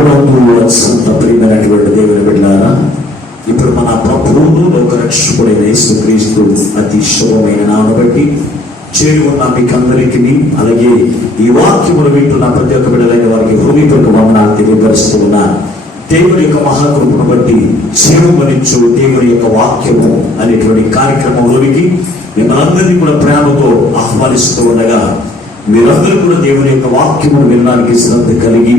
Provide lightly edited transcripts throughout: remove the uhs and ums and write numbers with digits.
ప్రభువునందు అత్యంత ప్రియమైనటువంటి దేవుని బిడ్డలారా, ఇప్పుడు మన ప్రభువును లోకరక్షకుడైన యేసుక్రీస్తు అతి శుభమైన నామమును బట్టి చేరి ఉన్న మీకందరికీ, అలాగే ఈ వాక్యములు వింటున్న ప్రతి ఒక్క బిడ్డలైన వారికి హృదయపూర్వక వందనాలు తెలియపరుస్తూ ఉన్నాను. దేవుని యొక్క మహాకృపను బట్టి జీవమనిచ్చు దేవుని యొక్క వాక్యము అనేటువంటి కార్యక్రమంలోనికి మిమ్మల్ందరినీ కూడా ప్రేమతో ఆహ్వానిస్తూ ఉండగా, మీరందరూ కూడా దేవుని యొక్క వాక్యమును వినడానికి శ్రద్ధ కలిగి,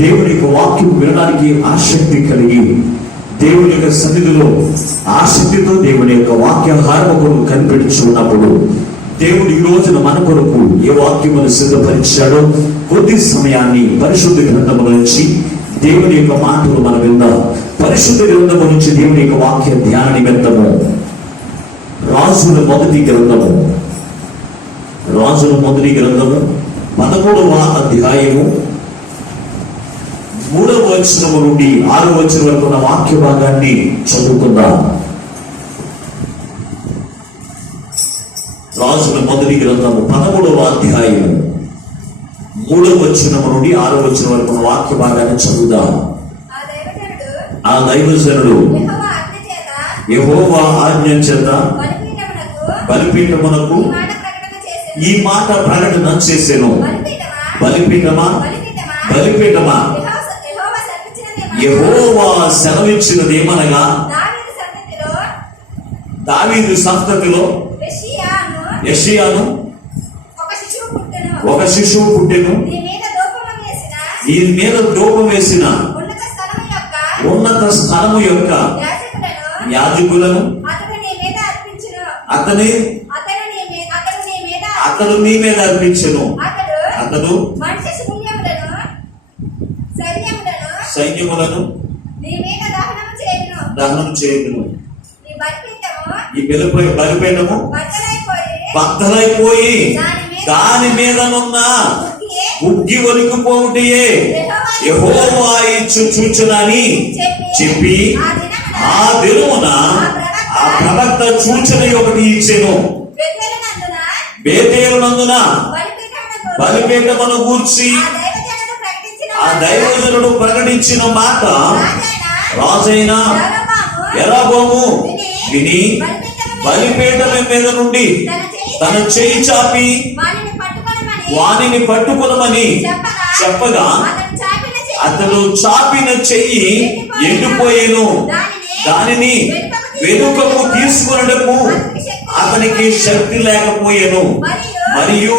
దేవుని యొక్క వాక్యం వినడానికి ఆసక్తి కలిగి, దేవుని యొక్క సన్నిధిలో ఆసక్తితో దేవుని యొక్క వాక్యాహారం కొరకు కనిపెట్టుచున్నప్పుడు, దేవుడు ఈ రోజున మన కొరకు ఏ వాక్యమును సిద్ధపరిచాడో కొద్ది సమయాన్ని పరిశుద్ధ గ్రంథము నుంచి దేవుని యొక్క మాటలు మనం విందాం. పరిశుద్ధ గ్రంథము నుంచి దేవుని యొక్క వాక్య ధ్యాన నిమిత్తము రాజుల మొదటి గ్రంథము 11వ అధ్యాయము 3వ వచనము నుండి 6వ వచనం వరకు ఉన్న వాక్య భాగాన్ని చదువుకుందాం. రాజుల మొదటి గ్రంథము 11వ అధ్యాయము 3వ వచనము నుండి 6వ వచనం వరకు ఉన్న వాక్య భాగాన్ని చదువుదాం. ఆ దైవజనుడు యెహోవా ఆజ్ఞ చేత బలిపీఠమునకు ఈ మాట ప్రకటన చేసెను. బలిపీఠమా, బలిపీఠమా, యెహోవా సెలవిచ్చినదేమనగా, దావీదు సంతతిలో యెషయాను ఒక శిశువు పుట్టెను. దీని మీద ధూపం వేసిన ఉన్నత స్థలము యొక్క యాజకులను అతడు నీ మీద అర్పించెను. అతడు సైన్యములను దహనం చేయును. ఈ బలిపీఠము బద్దలైపోయి దాని మీదనున్న ఉగ్గి వణికిపోవుటయే యెహోవా ఇచ్చు సూచనని చెప్పి, ఆ దినమున ఆ ప్రవక్త సూచన ఒకటి ఇచ్చెను. బేతేలునందున బలిపీఠమును గూర్చి ఆ దైవజనుడు ప్రకటించిన మాట రాజైన యెరొబోము విని బలిపీఠం మీద నుండి తన చేయి చాపి వానిని పట్టుకొనమని చెప్పగా, అతడు చాపిన చెయ్యి ఎండిపోయేను. దానిని వెనుకకు తీసుకొనుటకు అతనికి శక్తి లేకపోయేను. మరియు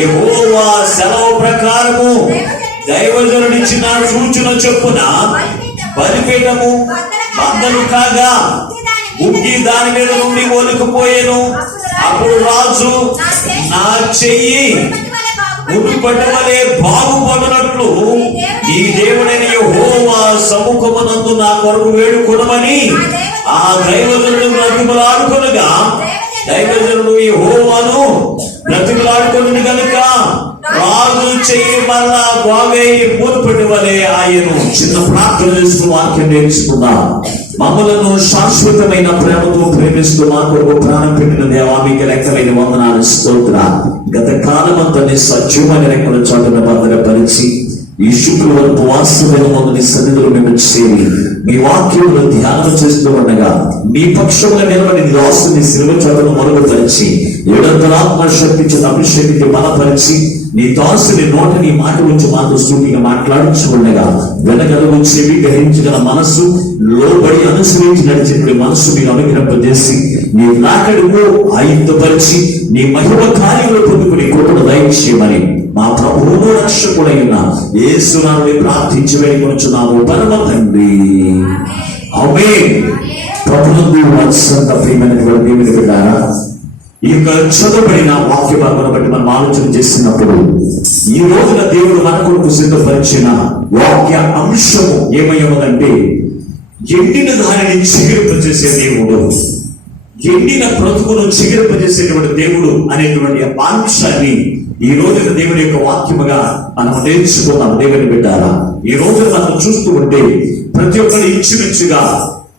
యెహోవా సెలవు ప్రకారము దైవజనుడిచ్చిన సూచన చొప్పున బలిపీఠము బద్దలు కాగా ఉగ్గి దాని మీద నుండి వణికిపోయేను. అప్పుడు రాజు, నా చెయ్యి మునుపటి వలె బాగుపడినట్లు ఈ దేవుడైన యెహోవా సముఖమునందు నా కొరకు వేడుకొనమని ఆ దైవజనుడు బ్రతిమలాడుకొనగా, దైవజనుడు యెహోవాను బ్రతిమలాడుకొను గనుక రాజు చెయ్యి మళ్ళా బాగయ్యి మునుపటి వలె ఆయను. చిన్న ప్రార్థన చేస్తూ వాక్యం నేర్చుకుందాం. మమ్మలను శాశ్వతమైన ప్రేమతో ప్రేమిస్తూ మా కొరకు ప్రాణం పెట్టిన దేవా, మీకు లెక్కలేని వందనాలు, స్తోత్రాలు. గత కాలమంతా నీ సజీవమైన రెక్కల చోటును భద్రపరిచి ఈ శుక్రవారం ఉపవాసమైన మొదటి సన్నిధిలో మేము చేరి మీ వాక్యంలో ధ్యానం చేస్తూ ఉండగా, మీ పక్షంలో నిలబడి నీ దాసుని శిలువ చోటును మరుగుపరిచి ఏడంతరాత్మ శక్తి అభిషేకించి బలపరిచి నీ దాసుని నోట నీ మాట నుంచి మాతో సూటిగా మాట్లాడించు ఉండగా, వెనకలుగు చెవి గ్రహించగల మనస్సు, లోబడి అనుసరించి నడిచేటువంటి మనస్సు మీరు అనుగ్రహింపజేసి నీ నాకడుగు ఆయుధపరిచి నీ మహిమ కార్యంలో పొందుకుని కృపను దయచేయమని మా ప్రభువును రక్షకుడైన యేసు నామములో ప్రార్థించి వేడుకొనుచున్నాము పరమ తండ్రి, ఆమేన్. ప్రభువునందు అత్యంత ప్రియమైనటువంటి దేవుని బిడ్డలారా, ఈ యొక్క చదువుబడిన వాక్య భాగమును బట్టి మనం ఆలోచన చేసినప్పుడు, ఈ రోజున దేవుడు మన కొరకు సిద్ధపరిచిన వాక్య అంశము ఏమయ్యదంటే, ఎండిన దానిని చిగురింపజేసే దేవుడు, ఎండిన బ్రతుకును చిగురింపజేసేటువంటి దేవుడు అనేటువంటి అంశాన్ని ఈ రోజున దేవుడి యొక్క వాక్యముగా మనం నేర్చుకున్నాం. దేవుని బిడ్డారా, ఈ రోజు మనం చూస్తూ ఉంటే ప్రతి ఒక్కరు ఇంచుమించుగా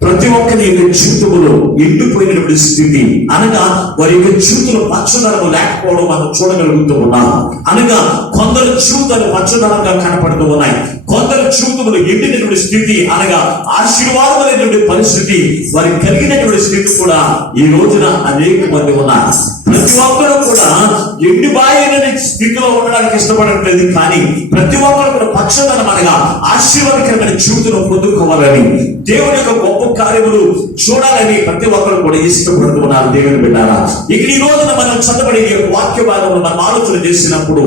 ప్రతి ఒక్కరి యొక్క జీవితంలో ఎండిపోయినటువంటి స్థితి అనగా వారి యొక్క జీవితంలో పచ్చదనము లేకపోవడం మనం చూడగలుగుతూ ఉన్నాం. అనగా కొందరు జీవితాలు పచ్చదనంగా కనపడుతూ ఉన్నాయి, కొందరు జీవితంలో ఎండినటువంటి స్థితి అనగా ఆశీర్వాదమైనటువంటి పరిస్థితి వారికి కలిగినటువంటి స్థితి కూడా ఈ రోజున అనేక మంది ఉన్నారు. ప్రతి ఒక్కరు కూడా ఎండిపోయిన స్థితిలో ఉండడానికి ఇష్టపడట్లేదు, కానీ ప్రతి ఒక్కరు కూడా పచ్చదనం అనగా ఆశీర్వాదకరమైన జీవితంలో పొందుకోవాలని, దేవుని యొక్క గొప్ప కార్యములు చూడాలని ప్రతి ఒక్కరు కూడా ఇష్టపడుతున్నారు. దేవుని బిడ్డారా, ఇక్కడ ఈ రోజున మనం చదవబడే ఈ యొక్క వాక్య భాగంలో మనం ఆలోచన చేసినప్పుడు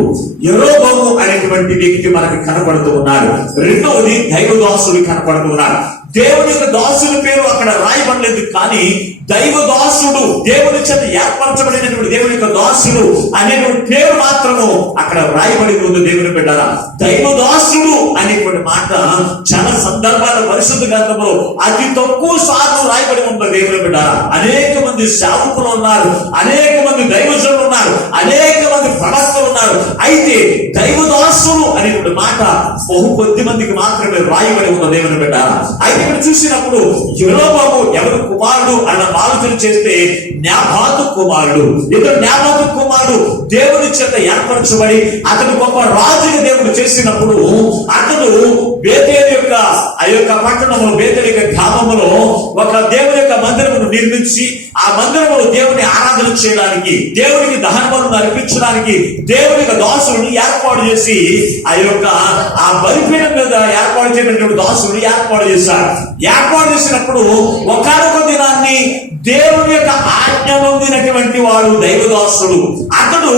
యెరోబోము అనేటువంటి వ్యక్తి మనకి కనపడుతూ ఉన్నాడు. రెండవది దైవదాసుడు కనపడుతూ ఉన్నాడు. దేవుని యొక్క దాసుల పేరు అక్కడ రాయబడలేదు, కానీ దైవదాసుడు, దేవుని చేత ఏర్పరచబడినటువంటి దేవుని యొక్క దాసుడు అనేటువంటి పేరు మాత్రము అక్కడ రాయబడి ఉంది. దేవుని బిడ్డారా, దైవదాసుడు అనేటువంటి మాట చాలా సందర్భాల పరిశుద్ధ గ్రంథంలో అతి తక్కువ సార్లు రాయబడి ఉంటుంది. దేవుని బిడ్డారా, అనేక మంది సేవకులు ఉన్నారు, అనేక మంది దైవజనులు ఉన్నారు, అనేక మంది ప్రవక్తలు ఉన్నారు. అయితే దైవదాసుడు అనేటువంటి మాట బహు కొద్ది మందికి మాత్రమే రాయబడి ఉన్న. దేవుని బిడ్డారా, అయితే ఇక్కడ చూసినప్పుడు యెరోబోము ఎవరు కుమారుడు అన్న ఆలోచన చేస్తే నాబాతు కుమారుడు. ఇతడు నాబాతు కుమారుడు దేవుని చేత ఏర్పరచబడి అతను గొప్ప రాజుగా దేవుడు చేసినప్పుడు అతడు బేతేలు యొక్క ఆ యొక్క పట్టణంలో, బేతేలు యొక్క గ్రామంలో ఒక దేవుని యొక్క మందిరమును నిర్మించి ఆ మందిరములో దేవుని ఆరాధన చేయడానికి, దేవునికి దహన బలులను అర్పించడానికి దేవుని యొక్క దాసులను ఏర్పాటు చేసి ఆ బలిపీఠం మీద ఏర్పాటు చేయబడినటువంటి దాసులను ఏర్పాటు చేశారు. ఏర్పాటు చేసినప్పుడు ఒకానొక దినాన్ని దేవుని యొక్క ఆజ్ఞ పొందినటువంటి వాడు దైవదాసుడు అతడు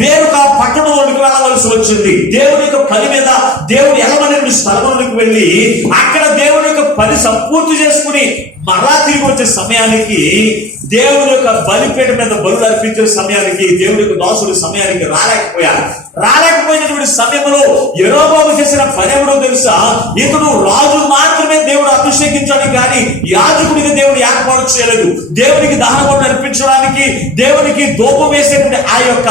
వేరొక పట్టణంలోకి వెళ్ళవలసి వచ్చింది. దేవుని యొక్క పని మీద దేవుడు ఎలమనే స్థలంలోకి వెళ్ళి అక్కడ దేవుని యొక్క పని సంపూర్తి చేసుకుని మరలా తిరిగి వచ్చే సమయానికి, దేవుని యొక్క బలిపీఠ మీద బలులు అర్పించే సమయానికి దేవుని యొక్క దాసుడి సమయానికి రాలేకపోయినటువంటి సమయంలో యెరోబోము చేసిన పని ఎవడో తెలుసా? ఇతడు రాజు మాత్రమే దేవుడు అభిషేకించాడు, కానీ యాజకుడిగా దేవుడు ఏర్పాటు చేయలేదు. దేవునికి దహన బలులు అర్పించడానికి, దేవునికి ధూపం వేసేటువంటి ఆ యొక్క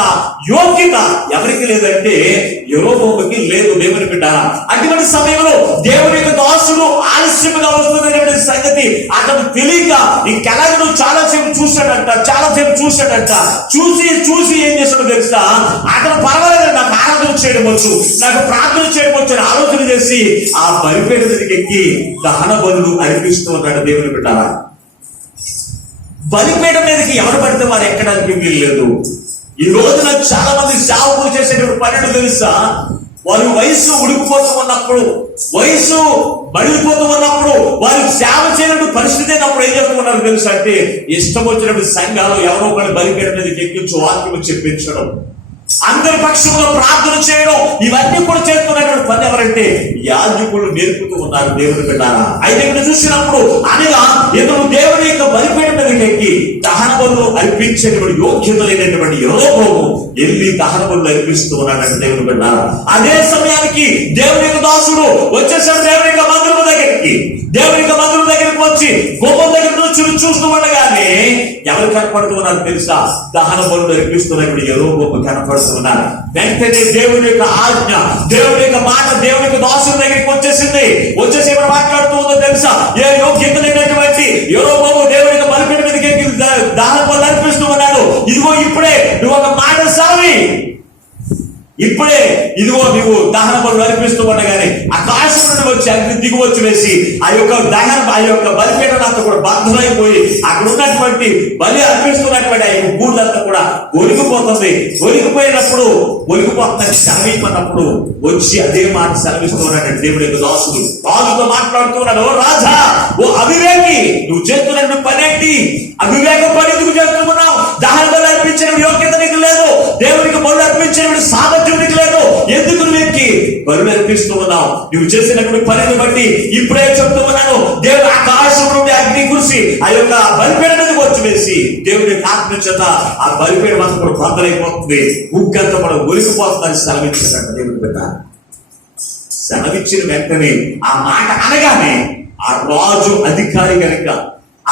యోగ్యత ఎవరికి లేదంటే యెరోబోముకి లేదు. దేవుని బిడ్డ, అటువంటి సమయంలో దేవుని యొక్క దాసుడు ఆలస్యంగా వస్తున్నటువంటి సంగతి అతను తెలియక ఇంకెలాగో చాలాసేపు చూశాడంట. చూసి ఏం చేస్తాడో తెలుసా? అతను పర్వాలేదు, నాకు ఆరాధన చేయడం వచ్చు, నాకు ప్రార్థన చేయడం వచ్చు అని ఆలోచన చేసి ఆ బలిపీఠ మీదకి ఎక్కి దహన బలులు అర్పిస్తూ ఉన్నాడు. దేవుని బిడ్డ, బలిపీఠ మీదకి ఎవరు పడితే వారు ఎక్కడానికి వీల్లేదు. ఈ రోజున చాలా మంది సేవకులు చేసేటువంటి పని తెలుసా? వారి వయసు ఉడికిపోతూ ఉన్నప్పుడు, వయసు బడిపోతూ ఉన్నప్పుడు, వారు సేవ చేయనట్టు పరిస్థితి అయినప్పుడు ఏం చెప్తున్నారు తెలుసా అంటే, ఇష్టం వచ్చినప్పుడు సంఘాలు ఎవరో ఒకటి బలిపీఠం మీదకి ఎక్కించు వాక్యం చెప్పించడం, అందరి పక్షంలో ప్రార్థన చేయడం, ఇవన్నీ కూడా చేస్తున్నటువంటి పని ఎవరంటే యాజకులు నేర్పుతూ ఉన్నారు. దేవుని బిడ్డారా, అయితే ఇక్కడ చూసినప్పుడు అనగా ఇతను దేవుని యొక్క బలిపీఠం మీదకి ఎక్కి దహన బలులు అర్పించేటువంటి యోగ్యత లేనటువంటి యెరోబోము వెళ్ళి దహన బలులు అర్పిస్తూ ఉన్నాడంటే దేవుని బిడ్డారా, అదే సమయానికి దేవుని యొక్క దాసుడు వచ్చేసాడు దేవుని యొక్క మందిరం దగ్గరికి. దేవుని యొక్క మందిరం దగ్గరికి వచ్చి గోపం దగ్గర నుంచి చూస్తూ ఉండగానే ఎవరు కనపడుతూ ఉన్నారు తెలుసా? దహన బలులు అర్పిస్తున్నటువంటి యెరోబోము కనపడుతున్నారు. వెంటనే దేవుని యొక్క ఆజ్ఞ, దేవుని యొక్క మాట దేవుని యొక్క దాసుని దగ్గరికి వచ్చేసి ఏమైనా మాట్లాడుతూ ఉందో తెలుసా? ఏ యోగ్యత లేనటువంటి యెరోబోము దేవుని యొక్క బలిపీఠం మీదకి దహన బలులు అర్పిస్తూ ఉన్నాడు. ఇదిగో ఇప్పుడే నువ్వు ఒక మాట సావి, ఇప్పుడే ఇదిగో నువ్వు దహన బలులు అర్పిస్తూ ఉండగానే ఆకాశం నుండి వచ్చి అగ్ని దిగు వచ్చి వేసి ఆ యొక్క బలిపీఠం అంతా కూడా బద్దలైపోయి అక్కడ ఉన్నటువంటి బలి అర్పిస్తున్నటువంటి ఆ యొక్క బూళ్ళంతా కూడా ఒలిగిపోతున్నది సెలవిస్తున్నప్పుడు వచ్చి అదే మాట సెలవిస్తూ ఉన్నాడు దేవుడి యొక్క దాసుడు. రాజుతో మాట్లాడుతూ ఉన్నాడు, ఓ రాజా, ఓ అవివేకి, నువ్వు చేస్తున్న పని ఏంటి? అవివేక పని ఎందుకు చేస్తున్నావు? దహన బలి అర్పించిన యోగ్యత నీకు లేదు, దేవునికి బలు అర్పించిన సామర్థ్యం నీకు లేదు, ఎందుకు నువ్వు ఎక్కి బలు అర్పిస్తూ ఉన్నావు? నువ్వు చేసినటువంటి పనిని బట్టి ఇప్పుడే చెప్తూ ఉన్నాను, దేవుడు ఆకాశం నుండి అగ్ని కురిసి ఆ యొక్క బలిపీఠం మీదకి వచ్చి వేసి దేవుడి ఆత్మ చేత ఆ బలిపీఠం అంతా కూడా బద్దలైపోతుంది, ఉగ్గంతా కూడా ఒలిగిపోతుందని సెలవిచ్చాడు. దేవుడి బిడ్డ, సెలవిచ్చిన వెంటనే ఆ మాట అనగానే ఆ రాజు అధికారి కనుక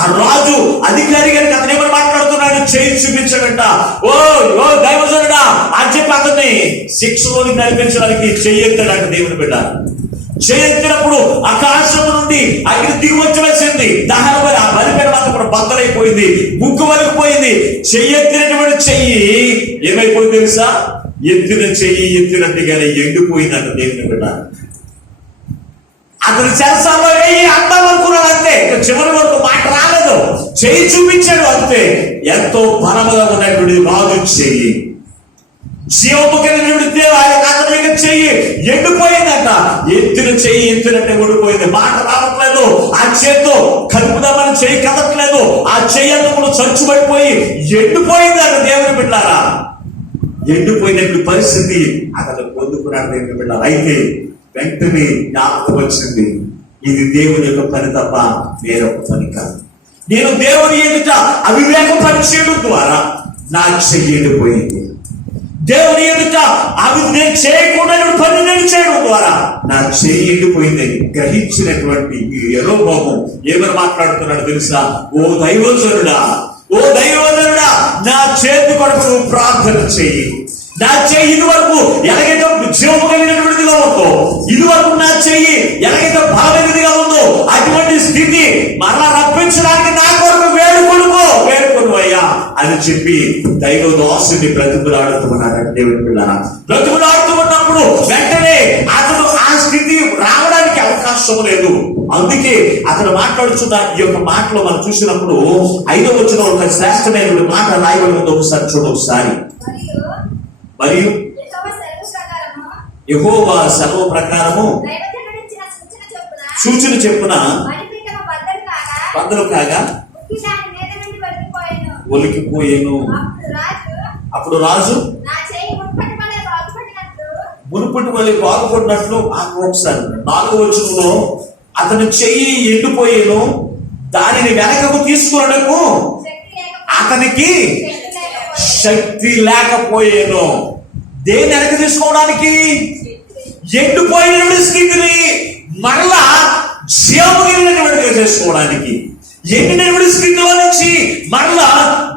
అతను ఏమని మాట్లాడుతున్నాడు? చేయి చూపించాడంట. ఓ దైవజనుడా అని చెప్పి అతన్ని శిక్షలోని నడిపించడానికి చెయ్యెత్తాడంట. దేవుని బిడ్డ, చేయెత్తినప్పుడు ఆకాశం నుండి అగ్ని దిగి వచ్చవలసింది. దహన బలి, ఆ బలిపైన మాత్రం కూడా బద్దలైపోయింది, ముగ్గు వలిగిపోయింది. చెయ్యెత్తినటువంటి చెయ్యి ఏమైపోయింది తెలుసా? ఎత్తిన చెయ్యి ఎత్తినట్టుగానే ఎండిపోయిందంట. దేవుని బిడ్డ, అతను చెరసాల్లో వేయి అందాం అనుకున్నాడు అంతే. చివరి వరకు మాట రాలేదు, చెయ్యి చూపించాడు అంతే. ఎంతో బలముగా ఉన్నటువంటి రాజు చెయ్యి, జీవము కలిగినటువంటి దేవుడు అతని యొక్క చెయ్యి ఎండిపోయిందంట. ఎత్తిన చెయ్యి ఎత్తినట్టే ఊడిపోయింది. మాట రావట్లేదు, ఆ చేత్తో కలుపుదామని చెయ్యి కదట్లేదు. ఆ చెయ్యి అంతా కూడా చచ్చుబడిపోయి ఎండిపోయిందంట. దేవుని బిడ్డారా, ఎండిపోయినటువంటి పరిస్థితి అతను పొందుకున్నాడు. దేవుని బిడ్డారా, అయితే వెంటనే జ్ఞాపకం వచ్చింది, ఇది దేవుని యొక్క పని తప్ప వేరొక పని కాదు. నేను దేవుని ఎదుట అవివేక పని చేయడం ద్వారా నా చెయ్యి ఎండిపోయింది. దేవుని ఎదుట అవి నేను చేయకుండా పని నేను చేయడం ద్వారా నా చెయ్యి ఎండిపోయింది గ్రహించినటువంటి ఈ యెరొబోము ఏమని మాట్లాడుతున్నాడు తెలుసా? ఓ దైవజనుడా, ఓ దైవజనుడా, నా చేతి కొరకు నువ్వు ప్రార్థన చెయ్యి. నా చెయ్యి ఇది వరకు ఎలాగైతే జీవము కలిగినటువంటిదిగా ఉందో, ఇది వరకు నా చెయ్యి ఎలాగైతే బలమైనదిగా ఉందో, అటువంటి స్థితి మరలా రప్పించడానికి నా కొరకు వేడుకొను అయ్యా అని చెప్పి దైవ దోషుని బ్రతుకులాడుతున్నాడు. దేవుని పిల్లరా, బ్రతుకులాడుతూ ఉన్నప్పుడు వెంటనే అతను ఆ స్థితి రావడానికి అవకాశం లేదు. అందుకే అతను మాట్లాడుతున్న ఈ యొక్క మాటలో మనం చూసినప్పుడు 5వ వచనంలో ఒక శ్రేష్టమైన మాట రాయబడి ఉంది. ఒకసారి చూడ, ఒకసారి. మరియు యెహోవా సెలవు ప్రకారము సూచన చెప్పున బద్దలు కాగా ఒలికిపోయేను. అప్పుడు రాజు మునుపటి వలె బాగుపడినట్లు ఒకసారి 4వ వచనంలో అతని చెయ్యి ఎండిపోయేను, దానిని వెనకకు తీసుకున్నకు అతనికి శక్తి లేకపోయేను. దేని వెనక తీసుకోవడానికి? ఎండిపోయిన స్థితిని మరలా జీవమైనటువంటి చేసుకోవడానికి, ఎండినటువంటి స్థితిలో నుంచి మరలా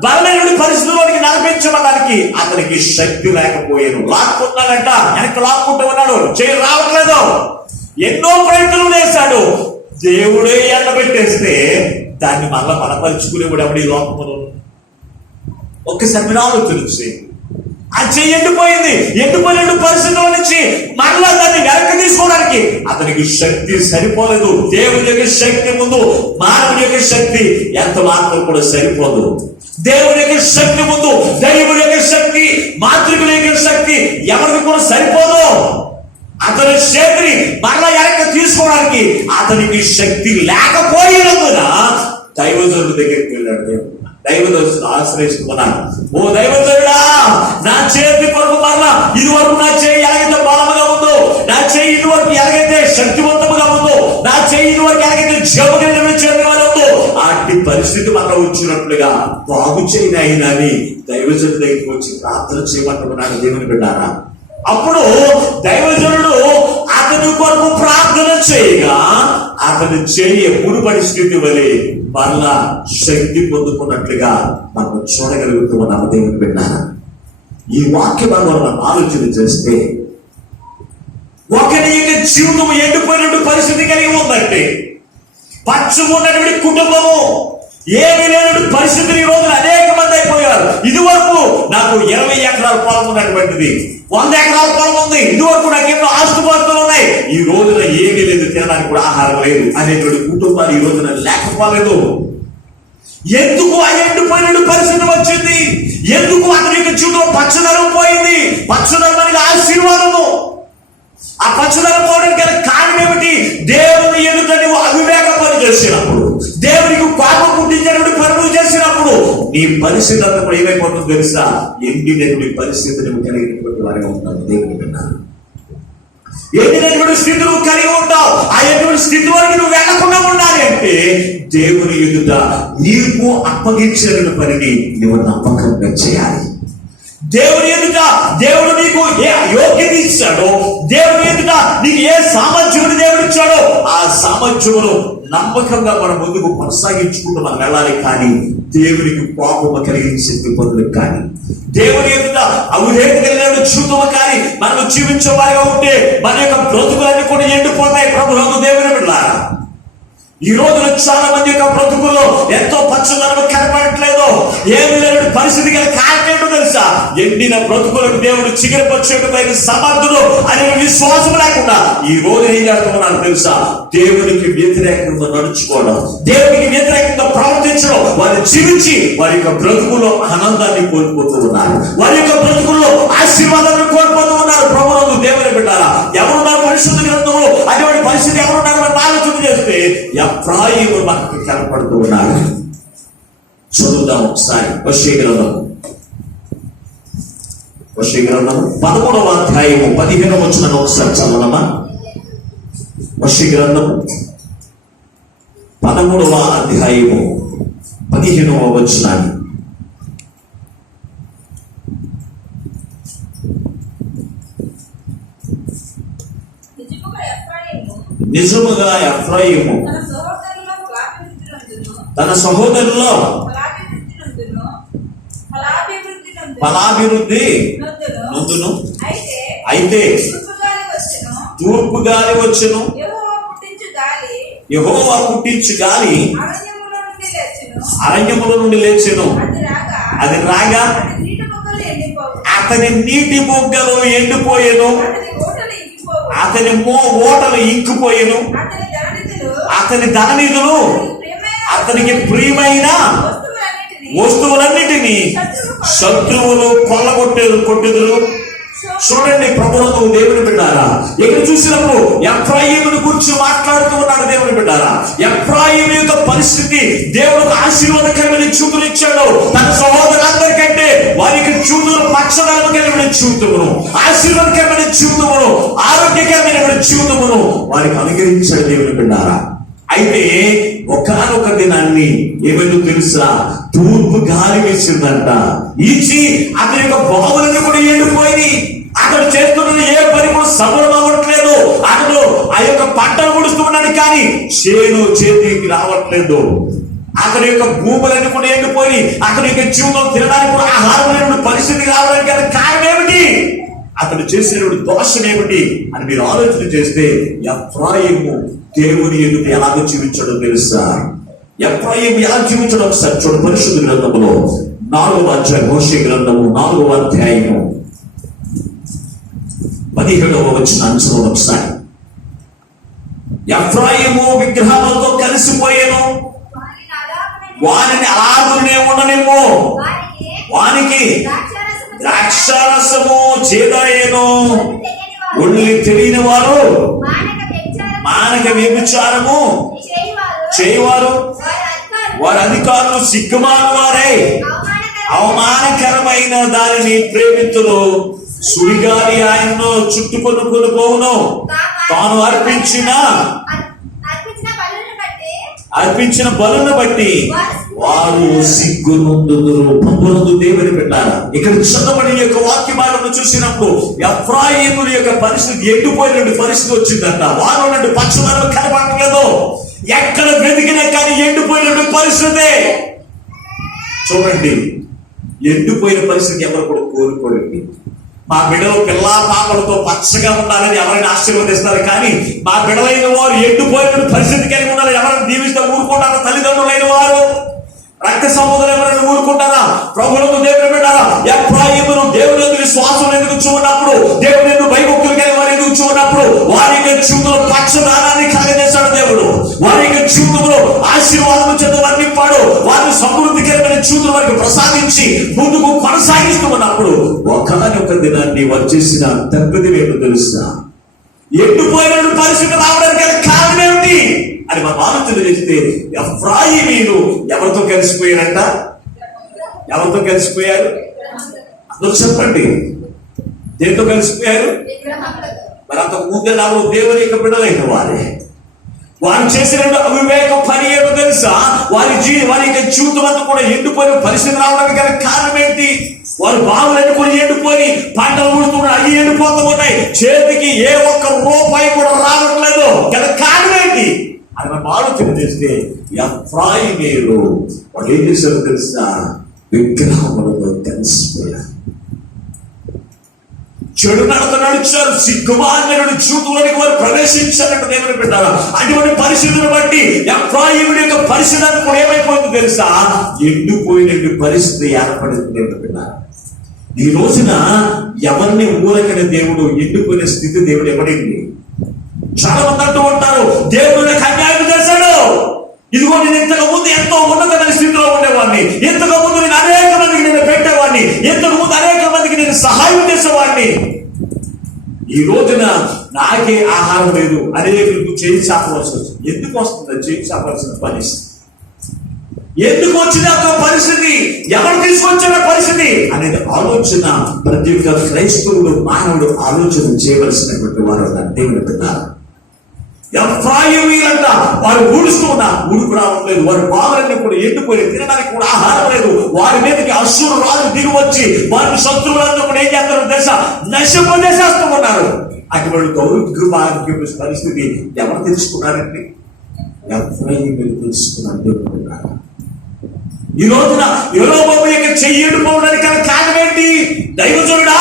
బలమైనటువంటి పరిస్థితుల్లోనికి నడిపించడానికి అతనికి శక్తి లేకపోయాను. లాక్కుంటున్నాడంట, వెనక్కి లాక్కుంటూ ఉన్నాడు, చేయి రావట్లేదు. ఎన్నో ప్రయత్నం చేశాడు. దేవుడే ఎండబెట్టేస్తే దాన్ని మరలా బలపరుచుకునేవాడు ఎవడు ఈ లోకంలో? ఒక్కసారి మీరు ఆలోచించి, ఆ చెయ్యి ఎండిపోయిన పరిస్థితుల నుంచి మరలా దాన్ని వెనక్కి తీసుకోవడానికి అతనికి శక్తి సరిపోలేదు. దేవుని యొక్క శక్తి ముందు మానవుని యొక్క శక్తి ఎంత మాత్రం కూడా సరిపోదు. దేవుని యొక్క శక్తి ముందు దైవుని యొక్క శక్తి, మాతృకుల యొక్క శక్తి ఎవరికి కూడా సరిపోదు. అతని శక్తిని మరలా వెనక్కి తీసుకోవడానికి అతనికి శక్తి లేకపోయినందున దైవజనుడి దగ్గరికి వెళ్ళాడు. దైవదర్శనం ఆశ్రయిస్తున్నాను. ఓ దైవజనుడా, నా చేతి కొరకు మరలా ఇది వరకు నా చేయి ఎలాగైతే బలముగా ఉందో, నా చేయి ఇది వరకు ఎలాగైతే శక్తివంతముగా ఉందో, నా చేయి ఇది వరకు ఎలాగైతే జీవముగా ఉందో, అట్టి పరిస్థితి మనలో వచ్చినట్లుగా బాగు చేయని అయినా అని దైవజనుడి దగ్గరికి వచ్చి ప్రార్థన చేయమంటున్నాడు. దేవుని బిడ్డారా, అప్పుడు దైవజనుడు అతని కొరకు ప్రార్థన చేయగా అతని చేయి మునుపటి స్థితి వలె మరలా శక్తి పొందుకున్నట్లుగా మనం చూడగలుగుతూ ఉన్నాము. దేవుని బిడ్డారా, ఈ వాక్య భాగంలో ఆలోచన చేస్తే ఒకరి యొక్క జీవితం ఎండిపోయినటువంటి పరిస్థితి కలిగి ఉందంటే, పచ్చమున్నటువంటి కుటుంబము ఏమీ లేనటువంటి పరిస్థితులు ఈ రోజున అనేక మంది అయిపోయారు. ఇది వరకు నాకు 20 ఎకరాల పొలం ఉన్నటువంటిది, 100 ఎకరాల పొలం ఉంది, ఇది వరకు నాకు ఎన్నో ఆస్తుపాస్తులు ఉన్నాయి, ఈ రోజున ఏమీ లేదు, తినడానికి కూడా ఆహారం లేదు అనేటువంటి కుటుంబాలు ఈ రోజున లేకపోలేదు. ఎందుకు ఆ ఎండిపోయిన పరిస్థితి వచ్చింది? ఎందుకు అతని యొక్క జీవితంలో పచ్చదనం పోయింది? పచ్చదనం అనేది ఆశీర్వాదము. ఆ పచ్చదనం పోవడానికి గల కారణం ఏమిటి? దేవుని ఎదుట నువ్వు అవివేక పని చేసినప్పుడు, దేవునికి కోపం పుట్టించినటువంటి పనులు చేసినప్పుడు నీ పరిస్థితి అంతా కూడా ఏమైపోతుందో తెలుసా? ఎండినటువంటి పరిస్థితి నువ్వు కలిగినటువంటి వారిగా ఉంటావు. దేవుని విన్నాను, ఎండినటువంటి స్థితి నువ్వు కలిగి ఉంటావు. ఆ ఎటువంటి స్థితి వరకు నువ్వు వెళ్లకుండా ఉండాలి అంటే దేవుని ఎదుట నీకు అప్పగించిన పనిని నువ్వు నమ్మకంగా చేయాలి. దేవుని ఎదుట దేవుడు నీకు ఏ యోగ్యత ఇచ్చాడో, దేవుని ఎదుట నీకు ఏ సామర్థ్యం దేవుడు ఇచ్చాడో ఆ సామర్థ్యం సామర్థ్యంలో నమ్మకంగా మనం ముందుకు కొనసాగించుకుంటూ మనం వెళ్ళాలి. కానీ దేవునికి కోపము కలిగించే విపత్తులు కానీ, దేవుని ఎదుట అవిధేయత కలిగిన జీవితము కానీ మనం జీవించే వారిగా ఉంటే మన యొక్క బ్రతుకులన్నీ కూడా ఎండిపోతాయి. ప్రభువు దేవుని బిడ్డలారా, ఈ రోజున చాలా మంది యొక్క బ్రతుకుల్లో ఎంతో పచ్చదనం కనపడట్లేదు. ఏమి లేని పరిస్థితి గల కారణం ఏంటో తెలుసా? ఎండిన బ్రతుకులకు దేవుడు చిగురుపచ్చేటమైన సమర్థుడు అనే విశ్వాసం లేకుండా ఈ రోజు ఏం చేస్తున్నాడు తెలుసా? దేవునికి వ్యతిరేకంగా నడుచుకోవడం, దేవునికి వ్యతిరేకంగా ప్రవర్తించడం, వారు జీవించి వారి యొక్క బ్రతుకుల్లో ఆనందాన్ని కోల్పోతూ ఉన్నారు, వారి యొక్క బ్రతుకుల్లో ఆశీర్వాదాన్ని కోల్పోతూ ఉన్నారు. ప్రభువునందు దేవుని బిడ్డారా, ఎవరున్నారు పరిశుద్ధ గ్రంథంలో అటువంటి పరిస్థితి ఎవరున్నారు అని ఆలోచన చేస్తే ఎఫ్రాయిము మనకు కనపడుతూ ఉన్నాడు. చదువుదాం ఒకసారి హోషేయ గ్రంథం 13వ అధ్యాయము 15వ వచనం ఒకసారి చదవనమా? హోషేయ గ్రంథం 13వ అధ్యాయము 15వ వచనాన్ని. నిజముగా ఎఫ్రాయిము తన సహోదరుల్లో ఫలాభివృద్ధి నొందును. అయితే తూర్పు గాలి వచ్చును, యెహోవా పుట్టించు గాలి అరణ్యముల నుండి లేచెను. అది రాగా అతని నీటి బొగ్గలు ఎండిపోయేను, అతని ఓటలు ఇంకిపోయేను, అతని ధననిధులు అతనికి ప్రియమైన వస్తువులన్నిటినీ శత్రువులు కొట్టెదరు. చూడండి ప్రభువునందు దేవుని బిడ్డారా, ఇక్కడ చూసినప్పుడు ఎఫ్రాయిమును గురించి మాట్లాడుతూ ఉన్నాడు దేవుని బిడ్డారా. ఎఫ్రాయిము యొక్క పరిస్థితి దేవుడు ఆశీర్వాదకరమైన చూపులు ఇచ్చాడు. తన సహోదరులందరికంటే వారికి చూపులు పచ్చదనం కలిగిన జీవితమును, ఆశీర్వాదకరమైన జీవితమును, ఆరోగ్యకరమైన జీవితమును వారికి అనుగ్రహించాడు దేవుని బిడ్డారా. అయితే ఒకానొక దినాన్ని ఏమైందో తెలుసా? తూర్పు గాలి వేసిందంట. ఈచి అతని యొక్క బావులన్నీ కూడా ఎండిపోయి అతడు చేస్తున్న ఏ పని కూడా సఫలం అవ్వట్లేదు. అతడు ఆ యొక్క పంటను ముడుస్తూ ఉన్నాడు కానీ చేతికి రావట్లేదు. అతని యొక్క భూములన్నీ కూడా ఎండిపోయి అతని యొక్క జీవితం తినడానికి కూడా ఆహారం లేని పరిస్థితి రావడానికి గల కారణం ఏమిటి? అతడు చేసినటువంటి దోషం ఏమిటి అని మీరు ఆలోచన చేస్తే ఎఫ్రాయిము దేవుని ఎదుట ఎలాగో జీవించడో తెలుసా? ఎఫ్రాయిము ఎలా జీవించడం ఒకసారి చూడ. పరిశుద్ధ గ్రంథములో 4వ అధ్యాయం, హోషేయ గ్రంథము 4వ అధ్యాయము 17వ వచనాన్ని చదవండి ఒకసారి. ఎఫ్రాయిము విగ్రహాలతో కలిసిపోయాను, వారిని అలాగనే ఉండనేమో, వానికి ద్రాక్షారసము చేదాయేను, ఒళ్ళు తెలియని వారు మానక వ్యభిచారము చేయవారు, వారి అధికారులు సిగ్గుమాను వారై అవమానకరమైన దానిని ప్రేమితులు. సుడిగాలి ఆయన్ను చుట్టుకొని పోవును, తాను అర్పించిన బలును బట్టి వారు సిగ్గునందుదురు. ప్రభువునందు దేవుని బిడ్డారా, ఇక్కడ చదవబడిన యొక్క వాక్య భాగంలో చూసినప్పుడు ఎఫ్రాయిముల యొక్క పరిస్థితి ఎండిపోయినటువంటి పరిస్థితి వచ్చిందంట. వారు ఉన్నట్టు పచ్చదనం కనపడలేదు, ఎక్కడ వెతికినా కానీ ఎండిపోయినటువంటి పరిస్థితి. చూడండి, ఎండిపోయిన పరిస్థితి ఎవరు కూడా కోరుకోరండి. మా బిడ్డలు పిల్ల పాపలతో పచ్చగా ఉండాలని ఎవరైనా ఆశీర్వదిస్తారు, కానీ మా బిడ్డలైన వారు ఎండిపోయిన పరిస్థితి కలిగి ఉండాలని ఎవరైనా దీవిస్తే ఊరుకుంటారా? తల్లిదండ్రులైన వారు రక్త సంబంధులు ఎవరైనా ఊరుకుంటారా? ప్రభువునందు దేవుని బిడ్డారా, ఎఫ్రాయిమును దేవుని యందు విశ్వాసం ఎందుకు చూడనప్పుడు, దేవుని యందు భయభక్తులు కలిగిన వారు ఎందుకు చూడనప్పుడు వారి యొక్క జీవితంలో పచ్చదనాన్ని కలగజేశాడు దేవుడు. వారి యొక్క జీవితంలో ఆశీర్వాదం చేత వర్ణింపాడు. వారిని సమృద్ధికరమైన జీవితం వారికి ప్రసాదించి ముందుకు కొనసాగిస్తూ ఉన్నప్పుడు ఒకనొక దినాన్ని వచ్చేసిన తప్పిది ఏంటో తెలుసా? ఎండిపోయిన పరిస్థితి రావడానికి కారణం ఏమిటి అని మనం ఆలోచన చేస్తే, ఎఫ్రాయిమీయులు ఎవరితో కలిసిపోయారంట? ఎవరితో కలిసిపోయారు? అందరూ చెప్పండి, దేంతో కలిసిపోయారు? మరి అంతకు ముందే నాకు దేవుని యొక్క బిడ్డలైన వారే. వారు చేసిన అవివేక పని ఏమో తెలుసా? వారి యొక్క జీవితం అంతా కూడా ఎండిపోయిన పరిస్థితి రావడానికి గల కారణం ఏంటి? వారు బావులు ఎండుకొని ఎండిపోయి పంటలు ముడుతున్నారు, అవి ఎండిపోతూ ఉన్నాయి, చేతికి ఏ ఒక్క రూపాయి కూడా రావట్లేదు. గల కారణం ఏంటి? అక్కడ ఆలోచన చేస్తే ఎఫ్రాయిమీయులు వాళ్ళు ఏం చేశారో తెలుసా, విగ్రహములతో తెలిసిపోయారు. చెడు నడత నడిచారు, సిగ్గుమార్గనుడు చూపులోనికి వారు ప్రవేశించారంటే దేవుని పెట్టారు. అటువంటి పరిస్థితులను బట్టి ఎఫ్రాయిముడి యొక్క పరిస్థితి కూడా ఏమైపోయిందో తెలుసా, ఎండిపోయిన పరిస్థితి ఏర్పడింది దేవుని పెట్టారు. ఈ రోజున ఎవరిని ఊరకని దేవుడు ఎండిపోయిన స్థితి దేవుడు ఇవ్వడింది. చాలా మంది అంటూ ఉంటారు, దేవుడు నాకు అన్యాయం చేశాడు, ఇదిగో నేను ఇంతకు ముందు ఎంతో ఉన్నతమైన స్థితిలో ఉండేవాడిని, ఇంతకు ముందు నేను అనేక మందికి నేను పెట్టేవాడిని, ఇంతకు ముందు అనేక మందికి నేను సహాయం చేసేవాడిని, ఈ రోజున నాకే ఆహారం లేదు, అనేకులకు చేయి చాపవలసి వచ్చింది. ఎందుకు వస్తుంది చేయి చాపవలసిన పరిస్థితి? ఎందుకు వచ్చిన పరిస్థితి? ఎవరు తీసుకొచ్చిన పరిస్థితి అనేది ఆలోచన ప్రతి ఒక్క క్రైస్తవుడు మానవుడు ఆలోచన చేయవలసినటువంటి వారు దేవుని పెట్టారు. ఎఫ్రాయిమీయులంట వారు ఊడుస్తూ ఉన్నారు, ఊడుకు రావట్లేదు. వారి బాధలన్నీ కూడా ఎండిపోయి తినడానికి కూడా ఆహారం లేదు. వారి మీదకి అశ్షూరు రాజు దిగి వచ్చి వారి శత్రువులంతా కూడా ఏం చేస్తారు తెలుసా, నశింపజేసేస్తూ ఉన్నారు. అటువంటి దౌర్భాగ్య పరిస్థితి ఎవరు తెలుసుకున్నారండి? ఎఫ్రాయిమీయులు తెలుసుకున్నారు. ఈ రోజున యెహోవా యొక్క చెయ్యి ఎండిపోవడానికి గల కారణం ఏంటి? దైవజనుడా,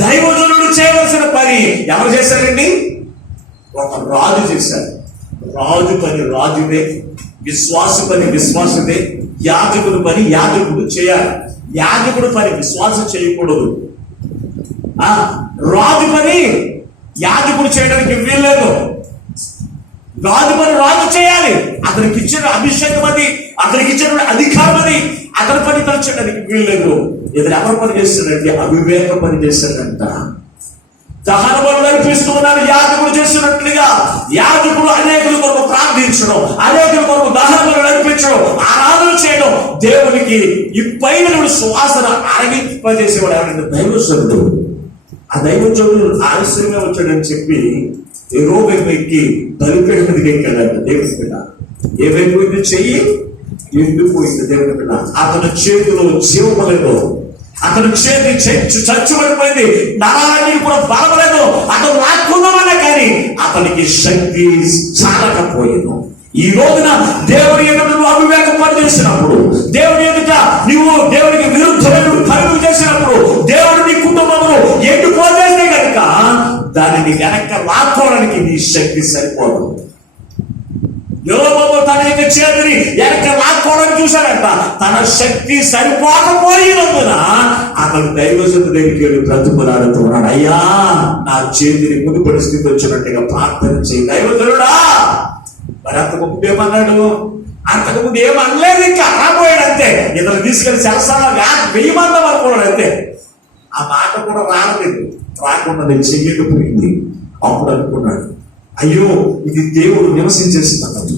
దైవజనుడు చేయవలసిన పని ఎవరు చేశారండి? ఒక రాజు చేశారు. రాజు పని రాజుదే, విశ్వాస పని విశ్వాసదే, యాజకుడు పని యాజకుడు చేయాలి. యాజకుడు పని విశ్వాసం చేయకూడదు. రాజు పని యాజకుడు చేయడానికి వీల్లేదు. రాజు పని రాజు చేయాలి. అతనికి ఇచ్చిన అభిషేకం అది, అతనికి ఇచ్చిన అధికారం అది, అతని పని తను చేయడానికి వీల్లేదు. ఇతను ఎవరి పని చేస్తాడంటే అవివేక పని చేస్తాడంట. దహన బలులు అర్పిస్తూ ఉన్నారు యాజకుడు చేసినట్లుగా. యాజకుడు అనేకుల కొరకు ప్రార్థించడం, అనేకుల కొరకు దహన బలులు అర్పించడం, ఆరాధన చేయడం, దేవునికి ఈ పైన సువాసన అరగింపజేసేవాడు ఎవరంటే దైవజనుడు. ఆ దైవజనుడు ఆలస్యంగా వచ్చాడని చెప్పి యెహోవా ఎక్కి బలిపీఠం మీదకి ఎక్కాడంట దేవుని బిడ్డ. ఏమైపోయింది? చెయ్యి ఎండిపోయింది దేవుని బిడ్డ. అతని చేతిలో జీవము లేదు, అతని చేతి చచ్చిపడిపోయింది, నరాలన్నీ కూడా బలమలేదు. అతను లాక్కుందామన్నా కానీ అతనికి శక్తి చాలకపోయింది. ఈ రోజున దేవుని ఎదుట నువ్వు అవివేకం పని చేసినప్పుడు, దేవుని ఎదుట నువ్వు దేవునికి విరుద్ధమైన పనులు చేసినప్పుడు, దేవుడు నీ కుటుంబంలో ఎండిపోతే కనుక దానిని వెనక్కి లాక్కోవడానికి నీ శక్తి సరిపోదు. యోబు తన యొక్క చేతిని వెనక్కి లాక్కోవడానికి చూశాడంట. తన శక్తి సరిపోకపోయినందున అతను దైవజనుడి దగ్గరికి వెళ్ళి బ్రతుకులాడుతూ ఉన్నాడు. అయ్యా, నా చేతిని మునుపటి స్థితి వచ్చినట్టుగా ప్రార్థన చేయి దైవజనుడా. మరి అంతకుముందు ఏమన్నాడు? అంతకుముందు ఏమనలేదు, ఇంకా రాబోయాడు అంతే. ఇతను తీసుకెళ్లి సరసంగా వెయ్యమందాం అనుకున్నాడు అంతే. ఆ మాట కూడా రాలేదు, రాకుండా నేను చెయ్యకపోయింది. అప్పుడు అనుకున్నాడు, అయ్యో ఇది దేవుడు నివసించే స్థలము,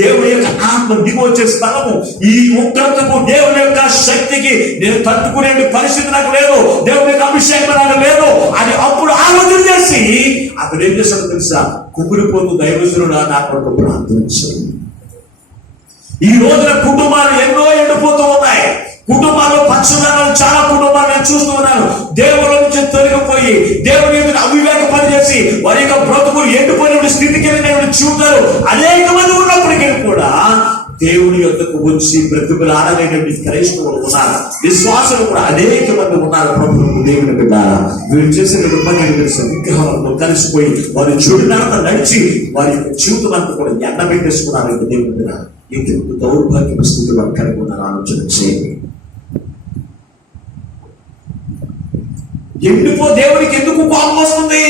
దేవుని యొక్క ఆత్మ దిగి వచ్చే స్థలము. ఈ ఉగ్రతకు దేవుని యొక్క శక్తికి నేను తట్టుకునే పరిస్థితి నాకు లేదు, దేవుని యొక్క అభిషేకం నాకు లేదు అని అప్పుడు ఆలోచన చేసి అతను ఏం చేశాడో తెలుసా? కుమిలిపోతూ దైవజనుడా నా కొరకు ప్రార్థించాడు. ఈ రోజున కుటుంబాలు ఎన్నో ఎండిపోతూ ఉన్నాయి. కుటుంబాల్లో పక్షుదానాలు చాలా కుటుంబాలు నేను చూస్తూ ఉన్నాను. దేవుడి నుంచి తొలగిపోయి దేవుని యొక్క అవివేక పని చేసి వారి యొక్క బ్రతుకులు ఎండిపోయిన స్థితికి చూపుతారు. అనేక మంది ఉన్నప్పటికీ కూడా దేవుని యొద్దకు వచ్చి బ్రతుకులు ఆడలేటువంటి క్రైస్తవులు ఉన్నారు, విశ్వాసులు కూడా అనేక మంది ఉన్నారు. ప్రభుత్వం దేవుని బిడ్డారా, వీరు చేసిన పని విగ్రహాలతో కలిసిపోయి వారి చెడునంత నడిచి వారి యొక్క జీవితం అంతా కూడా ఎండబెట్టేసుకున్నారు. దేవుని బిడ్డ, ఇంకెందుకు దౌర్భాగ్య స్థితిలో కలిగి ఉన్నారు ఆలోచన చేయండి. దేవునికి ఎందుకు కోపం వస్తుంది?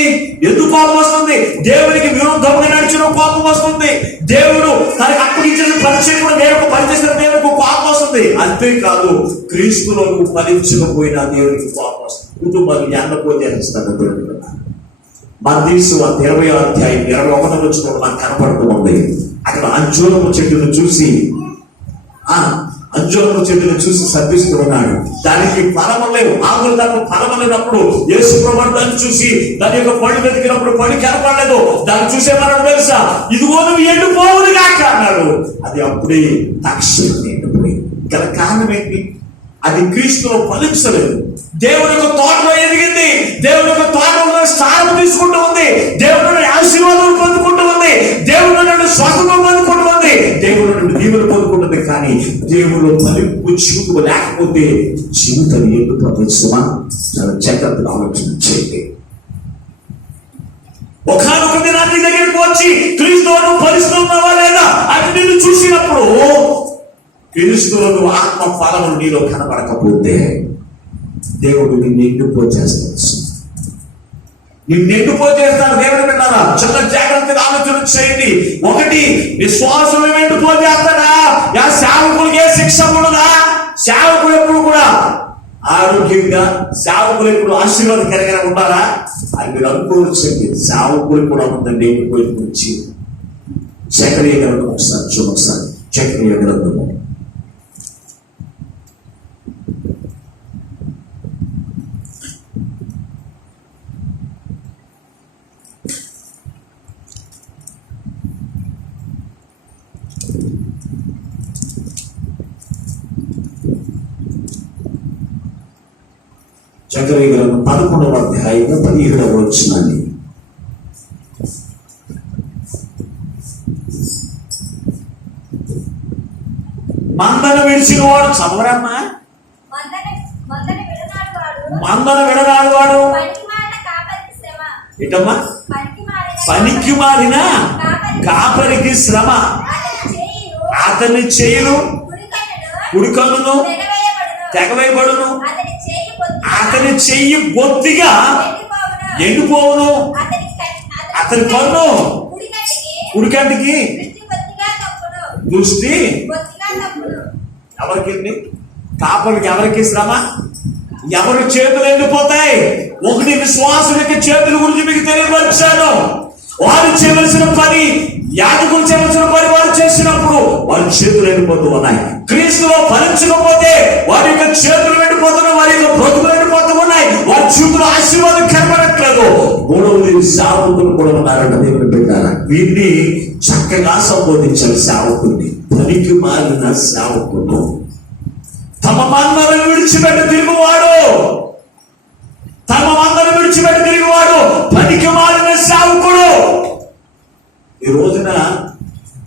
ఎందుకు కోపం వస్తుంది? దేవునికి విరుద్ధంగా నడిచిన కోపం వస్తుంది. దేవుడు తనకు అప్పగించిన పరిచయం కూడా దేవుడు పనిచేసిన దేవునికి కోపం వస్తుంది. అంతేకాదు, క్రీస్తులో నువ్వు ఫలించకపోయినా దేవునికి కోపం వస్తుంది. కుటుంబాలు ఎండపోతే అనిస్తాడు దేవుడు. మత్తయి 20వ అధ్యాయం 21వ వచనంలో నాకు కనపడుతూ ఉంది. అక్కడ అంజూరపు చెట్టును చూసి శపిస్తూ ఉన్నాడు. దానికి ఫలము లేవు, ఆకులు దానికి ఫలము లేనప్పుడు యేసు ప్రభువు దాన్ని చూసి దాని యొక్క పళ్ళు వెతికినప్పుడు పళ్ళు కనపడలేదు. దాన్ని చూసేమన్నాడు తెలుసా? ఇదిగో నువ్వు ఎండిపోవును కాక అన్నాడు. అది అప్పుడే తక్షణం ఎండిపోయింది. గల కారణం ఏంటి? అది క్రీస్తులో ఫలించలేదు. దేవుని యొక్క తోటలో ఎదిగింది, దేవుని యొక్క తోటలో స్థానం తీసుకుంటూ ఉంది, దేవుని ఆశీర్వాదం పొందుకుంటూ ఉంది, దేవుని కానీ దేవుడు ఫలింపు జీవితం లేకపోతే జీవితం ఎండిపోతుందా? చాలా జాగ్రత్తగా ఆలోచన చేయండి. ఒకనొక దినాన్ని దగ్గరికి వచ్చి క్రీస్తువును పరిశుద్ధున్నావా లేదా అని నిన్ను చూసినప్పుడు క్రీస్తువును ఆత్మ ఫలము నీలో కనబడకపోతే దేవుడు నిన్ను ఎండిపోచేస్తాడు. నిన్ను ఎండిపోచేస్తాడు. దేవుడు విన్నారా? చాలా జాగ్రత్తగా ఆలోచన చేయండి. ఒకటి, విశ్వాసం ఎండిపోచేస్తాడా? సేవకులకి ఏ శిక్ష ఉండదా? సేవకులు ఎప్పుడు కూడా ఆరోగ్యంగా, సేవకులు ఎప్పుడు ఆశీర్వాదకరంగా ఉండాలా అని మీరు అనుకోవచ్చండి. సేవకులు కూడా ఉందండి ఎండిపోయి గురించి. జకరియా గ్రంథం ఒకసారి చూడొకసారి. జకరియా గ్రంథము 11వ అధ్యాయము 17వ వచనాన్ని. మందను విడిచిన వాడు చదవరమ్మా. మందను విడనాడు వాడు ఏంటమ్మా? పనికి మారిన కాపరికి శ్రమ. అతని చేయులు కుడికన్నును తెగవేయబడును, అతని చెయ్యి బొత్తిగా ఎండిపోవును, అతని కన్ను కుడికంటికి దృష్టి. ఎవరికి? కాపరికి. ఎవరికి శ్రమ? ఎవరి చేతులు ఎండిపోతాయి? ఒకటి, విశ్వాసులకి చేతుల గురించి మీకు తెలియపరిచాను. వారు చేయవలసిన పని, యాజకులు చేయవలసిన పని వారు చేసినప్పుడు వారి చేతులు ఎండిపోతూ ఉన్నాయి. క్రీస్తులో ఫలించకపోతే వారి యొక్క చేతులు ఎండిపోతున్నాయి, వారి యొక్క బ్రతుకులు ఎండిపోతూ ఉన్నాయి, వారి జీవితంలో ఆశీర్వాదం కనబడట్లేదు. మూడవది, సేవకులు కూడా ఉన్నారంట. దేవుని పెట్టారా? వీరిని చక్కగా సంబోధించాలి. సేవకుల్ని పనికి మారిన సేవకులు, తమ మందలను విడిచిపెట్టి తిరుగువాడు, తమ మందలను విడిచిపెట్టి తిరుగువాడు పనికి మారిన సేవకుడు. ఈ రోజున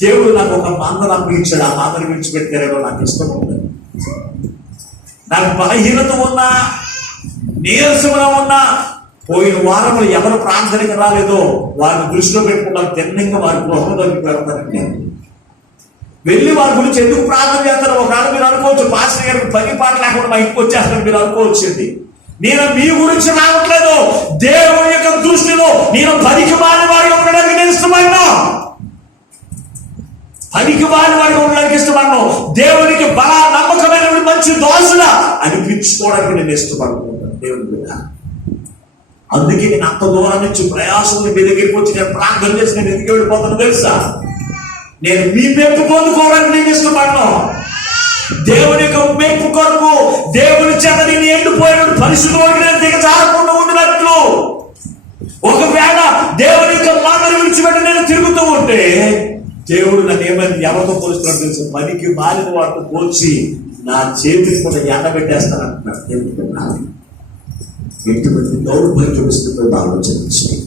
దేవుడు నాకు ఒక మందను అప్పగించాడు. ఆ మందను విడిచిపెట్టారో నాకు ఇష్టం ఉండదు. నాకు బలహీనత ఉన్నా, నీరసంగా ఉన్నా, పోయిన వారంలో ఎవరు ప్రార్థనకి రాలేదో వారిని దృష్టిలో పెట్టుకుంటాను. తిన్నంగా వారి గృహంలోకి పెడతానండి. నేను వెళ్ళి వారి గురించి ఎందుకు ప్రార్థన చేస్తారో ఒకవేళ మీరు అనుకోవచ్చు, పాస్టర్ గారికి పని పాట లేకుండా మా ఇంటికి వచ్చేస్తారని మీరు అనుకోవచ్చింది. నేను మీ గురించి రావట్లేదు. దేవుని యొక్క దృష్టిలో నేను పనికి మారిన వాడిగా ఉండడానికి నేను ఇష్టపడినా, పనికి మారిన వాడిగా ఉండడానికి ఇష్టపడను. దేవునికి బలా నమ్మకమైన మంచి దోషులా అనిపించుకోవడానికి నేను ఇష్టపడుతున్నాను. దేవుని బిడ్డ, అందుకే నేను అంత దూరం నుంచి ప్రయాసం మీ దగ్గరికి వచ్చి నేను ప్రార్థన చేసి నేను ఎందుకు వెళ్ళిపోతాను తెలుసా? నేను మీ మెప్పు పొందుకోవడానికి నేను ఇష్టపడను. దేవుని యొక్క మెప్పు కొరకు, దేవుని చేత నేను ఎండిపోయిన పరిస్థితుల్లోకి నేను దిగజారకుండా ఉండినట్లు. ఒకవేళ దేవుని యొక్క మాటలు విడిచిపెట్టి నేను తిరుగుతూ ఉంటే దేవుడు నన్ను ఏమైనా ఎవరితో పోలుస్తున్నాడు తెలుసు? పనికి మారిన వాటితో పోల్చి నా చేతిని కూడా ఎండబెట్టేస్తానంటున్నాడు. దేవుడు ఎటువంటి దౌర్భాగ్యం ఇస్తుందో ఆలోచించండి.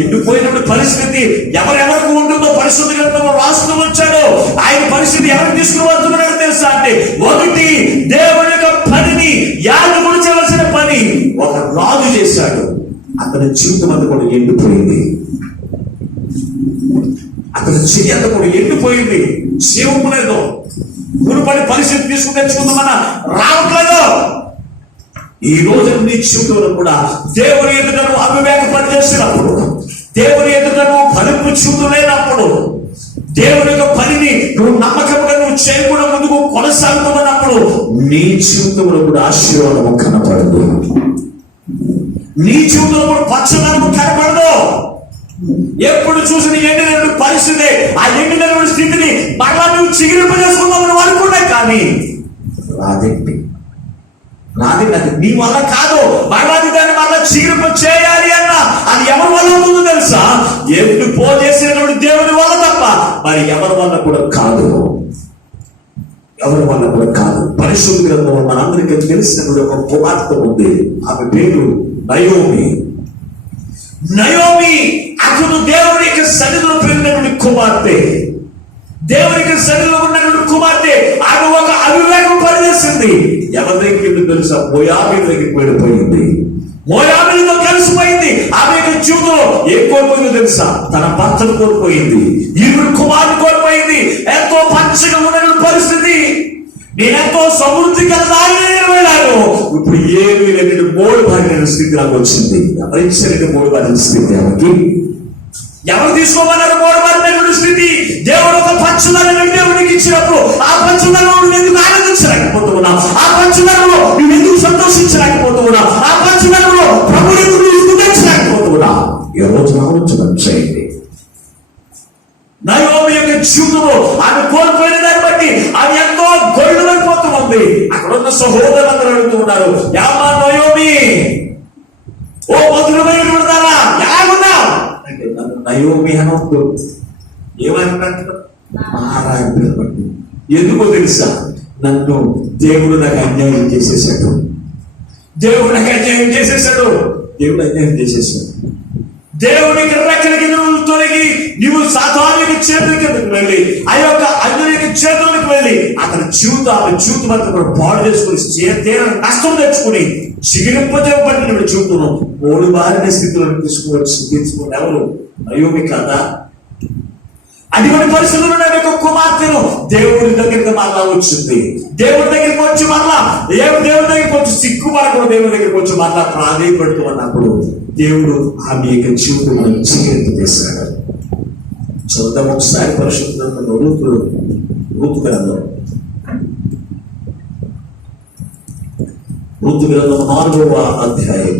ఎండిపోయినప్పుడు పరిస్థితి ఎవరెవరికి ఉంటుందో పరిశుద్ధ గ్రంథంలో రాస్తూ వచ్చాడో ఆయన పరిస్థితి ఎవరికి తీసుకుని వస్తున్నాడో తెలుసా? అంటే ఒకటి, దేవుని యొక్క పనిని, యాజకుడు చేయవలసిన పని ఒక రాజు చేశాడు. అతని జీవితం అంతా కూడా ఎండిపోయింది. అతని చెయ్యి అంతా కూడా ఎండిపోయింది. జీవము లేదు. గురుపడి పరిస్థితి తీసుకుని తెచ్చుకుందామన్నా రావట్లేదు. ఈ రోజు నీ జీవితంలో కూడా దేవుని ఎదుట నువ్వు అవివేక పని చేసినప్పుడు, దేవుని ఎదుట నువ్వు ఫలింపు జీవితం లేనప్పుడు, దేవుని యొక్క పనిని నువ్వు నమ్మకంగా నువ్వు చేయకుండా ముందుకు కొనసాగుతున్నప్పుడు నీ జీవితంలో కూడా ఆశీర్వాదము కనపడదు. నీ జీవితంలో కూడా పచ్చదనము కనపడదు. ఎప్పుడు చూసిన ఎండిన పరిస్థితి, ఆ ఎండిన స్థితిని మరలా నువ్వు చిగిరింపజేసుకుందాం నువ్వు అనుకున్నా కానీ రాదండి. నాది నీ వల్ల కాదు. మరలాది దాన్ని మరలా చిగిరింప చేయాలి అన్న అది ఎవరి వల్ల అవుతుందో తెలుసా? ఎప్పుడు పోజేసినటువంటి దేవుని వల్ల తప్ప మరి ఎవరి వల్ల కూడా కాదు. ఎవరి వల్ల కూడా కాదు. పరిశుద్ధ గ్రంథంలో మనందరికీ తెలిసినటువంటి ఒక కుమార్తె ఉంది. ఆమె పేరు నయోమి. నయోమి అతను దేవునికి సన్నిధిలో పెరిగినటువంటి కుమార్తె. దేవునికి సన్నిధిలో ఉన్నటువంటి కుమార్తె. ఎవరి దగ్గరికి తెలుసా? మోయాబీ దగ్గరికి వెళ్ళిపోయింది. మోయాబీలతో కలిసిపోయింది. ఆమె యొక్క జీవితంలో ఏం కోల్పోయిందో తెలుసా? తన భర్తను కోల్పోయింది, ఇరువురు కుమారుని కోల్పోయింది. ఎంతో పచ్చగా ఉన్న పరిస్థితి, నేనెంతో సమృద్ధి కలదాన్ని వెళ్ళాను, ఇప్పుడు ఏమీ లేని మూడు భార్య స్థితి నాకు వచ్చింది. ఎవరిచ్చలేని మూడు భార్య స్థితి ఆమెకి? ఎవరు తీసుకోమన్నారు మూడు భార్య స్థితి? దేవుడు ఒక పచ్చదనం దేవుడికి ఇచ్చినప్పుడు ఆ పచ్చదనంలో నువ్వు ఎందుకు ఆనందించలేకపోతున్నావు? ఆ పచ్చదనంలో నువ్వు ఎందుకు సంతోషించలేకపోతున్నావు? ఆ పచ్చదనంలో ప్రభుని నువ్వు స్తుతించలేకపోతున్నావు? ఈ రోజు ఆలోచన చేయండి. నయోమి యొక్క జీవితంలో ఆమె కోల్పోయిన దాన్ని బట్టి ఆమె ఎంతో గొడవైపోతూ ఉంది. అక్కడ ఉన్న సహోదరులందరూ అడుగుతూ ఉన్నారు, యామా నయోమి, ఓ మధురమైన విడతారా, ఎలాగున్నావు అంటే, నన్ను నయోమి అనొద్దు, ఏమంటారు? మహారాజు పిలవండి. ఎందుకో తెలుసా? నన్ను దేవుడు నాకు అన్యాయం చేసేసాడు. దేవుడు నాకు అన్యాయం చేసేసాడు. దేవుడు అన్యాయం చేసేసాడు. దేవునికి రెక్కలకి నువ్వు తొలగి నువ్వు సాతానునికి చేతులకి వెళ్ళి ఆ యొక్క అన్యునికి చేతులకు వెళ్ళి అతని జీవితం అంతా కూడా పాడు చేసుకుని తీరని నష్టం తెచ్చుకుని చిగిరింపజేయబడిన జీవితం మూడు బారిన స్థితిలో తీసుకుని ఎవరు? నయోమి కదా. అటువంటి పరిస్థితుల్లో యొక్క కుమార్తెను దేవుడి దగ్గరికి మరలా వచ్చింది. దేవుడి దగ్గరికి వచ్చి మరలా దేవుడి దగ్గరికి వచ్చి సిగ్గుపడకుండా దేవుడి దగ్గరికి వచ్చి మరలా ప్రాధేయపడుతూ ఉన్నప్పుడు దేవుడు ఆమె యొక్క జీవితం మంచిగా చేశాడు. చూద్దాం ఒకసారి పరిశుద్ధంలో రూతు గ్రంథం 4వ అధ్యాయం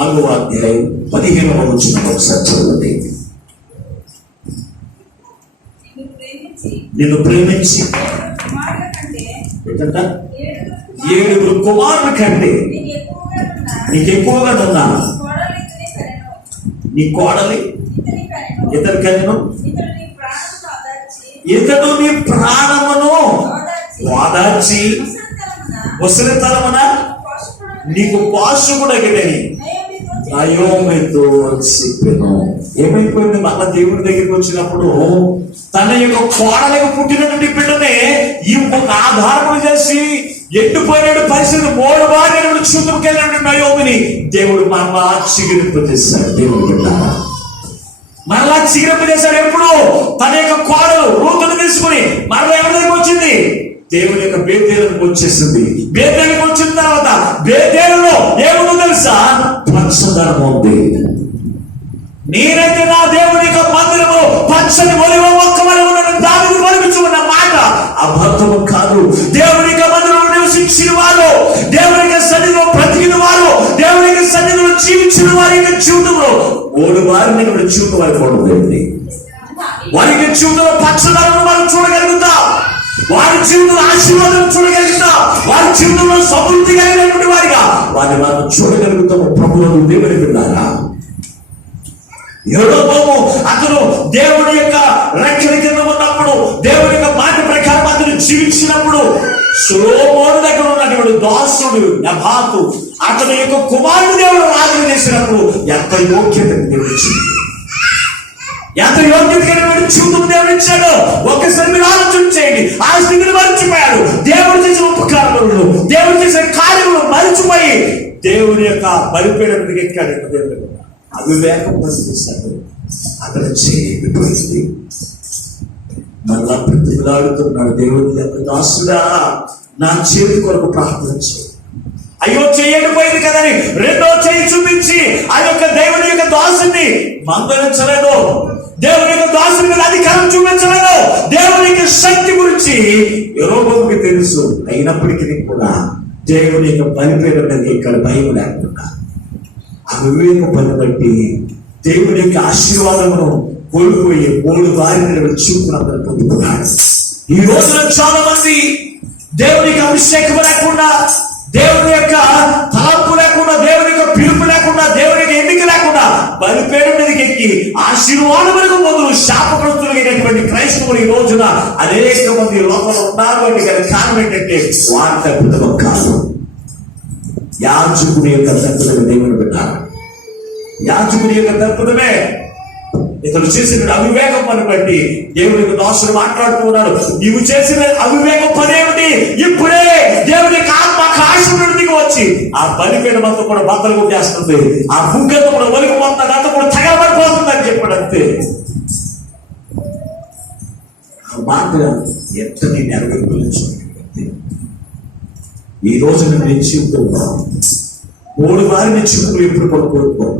15వ వచనం ఒకసారి చదవండి. నిన్ను ప్రేమించి 7 కుమారుల కంటే నీకు ఎక్కువగా ఉన్నా నీ కోడలి ఇతని కన్ను ఇతడు నీ ప్రాణమును ఓదార్చి ముసలితనమున నీకు పాశుకుడగినని నయోమితో చెప్పాను. ఏమైపోయింది? మళ్ళా దేవుడి దగ్గరికి వచ్చినప్పుడు తన యొక్క కోడలకు పుట్టినటువంటి బిడ్డనే ఈ ఒక ఆధారం చేసి ఎండిపోయిన పరిస్థితి మూడు భార్య చూపుకెళ్ళినటువంటి నయోమిని దేవుడు మరలా చిగిరింపజేశాడు. దేవుడు బిడ్డ మరలా చిగిరింపజేశాడు. ఎప్పుడు? తన యొక్క కోడలు రూతును తీసుకుని మరలా ఎవరి దగ్గరికి వచ్చింది? దేవుని యొక్క బేతేలుకు వచ్చేసింది. బేతేలుకు వచ్చిన తర్వాత బేతేలులో ఏముందో తెలుసా? పచ్చదనం ఉంది. నేనైతే నా దేవుని యొక్క మందిరము పచ్చని ఒలివ మొక్క వలె ఉన్నట్టు దావీదు పలుకుచున్న మాట అబద్ధము కాదు. దేవుని యొక్క మందిరంలో నివసించిన వారు, దేవుని యొక్క సన్నిధిలో బ్రతికిన వారు, దేవుని యొక్క సన్నిధిలో జీవించిన వారి యొక్క జీవితంలో మూడు వారిని జీవితం అయిపోతుంది. వారి యొక్క జీవితంలో పచ్చదనం మనం చూడగలుగుతాం. వారి జీవితంలో ఆశీర్వాదం చూడగలుగుతాం. వారి జీవితంలో సమృద్ధి కలిగినటువంటి వారిగా వారిని మనం చూడగలుగుతాము. ప్రభువును దేవుని విన్నారా? యెహోవాము అతను దేవుడి యొక్క రక్షణ కింద ఉన్నప్పుడు, దేవుడి యొక్క మాట ప్రకారం అతను జీవించినప్పుడు సొలొమోను దగ్గర ఉన్నటువంటి దాసుడు నబాతు అతని యొక్క కుమారుడు దేవుడు రాజు చేసినప్పుడు ఎంత యోగ్యత దేవుడిచ్చింది, ఎంత యోగ్యత కలిగిన జీవితం దేవుడు ఇచ్చాడు. ఒక్కసారి మీరు ఆలోచన చేయండి. ఆ స్థితిని మర్చిపోయాడు. దేవుడు చేసిన ఉపకారములు, దేవుడు చేసిన కార్యములు మర్చిపోయి దేవుని యొక్క బలిపీఠం మీదకి ఎక్కాడు. దేవుడు అవివేకం పరిస్థిస్తాడు. అతను చేయకపోయింది. మళ్ళా ప్రతిలాడుతున్నాడు. దేవుడి యొక్క దాసుడా నా చేతి కొరకు ప్రార్థించు. అయ్యో చేయకపోయింది కదని రెండో చేయి చూపించి ఆ యొక్క దేవుని యొక్క దాసుని మందలించలేదు. దేవుని యొక్క దాసుని మీద అధికారం చూపించలేదు. దేవుని యొక్క శక్తి గురించి యెహోవాకు తెలుసు. అయినప్పటికీ కూడా దేవుని యొక్క బలిపీఠం మీద ఇక్కడ భయం లేకుండా ఆ వివేక పని బట్టి దేవుని యొక్క ఆశీర్వాదమును కోల్పోయి మూడు వారిని చూపునందరూ పొందుకున్నాడు. ఈ రోజున చాలా మంది దేవునికి అభిషేకం లేకుండా, దేవుని యొక్క తలంపు లేకుండా, దేవుని యొక్క పిలుపు లేకుండా, దేవుని యొక్క ఎన్నిక లేకుండా బలిపీఠం మీదకి ఎక్కి ఆశీర్వాదములకు మొదలు శాపగ్రస్తులైనటువంటి క్రైస్తవులు ఈ రోజున అనేక మంది లోపల ఉన్నారు. అంటే కారణం ఏంటంటే వారి తప్పిదం కాదు, యాజకుని యొక్క తప్పిదం దేవుని పెట్టారు. యాజకుని యొక్క తప్పిదమే. ఇతడు చేసిన అవివేకం పని బట్టి దేవునికి దాసుడు మాట్లాడుతూ ఉన్నాడు, నీవు చేసిన అవివేకం పని ఏమిటి? ఇప్పుడే దేవునికి ఆకాశం వచ్చి ఆ బలిపీఠం అంతా కూడా బద్దలు కొట్టేస్తుంది, ఆ బుగ్గంతా కూడా ఒలికిపోతుంది, అంతా కూడా తగలబడిపోతుంది అని చెప్పాడు. అంతే ఆ మాట ఎంత నేను నెరవేర్చు. ఈ రోజు నేను జీవితున్నాను 3 వారిని చూపులు ఎప్పుడు కూడా కోరుకోను.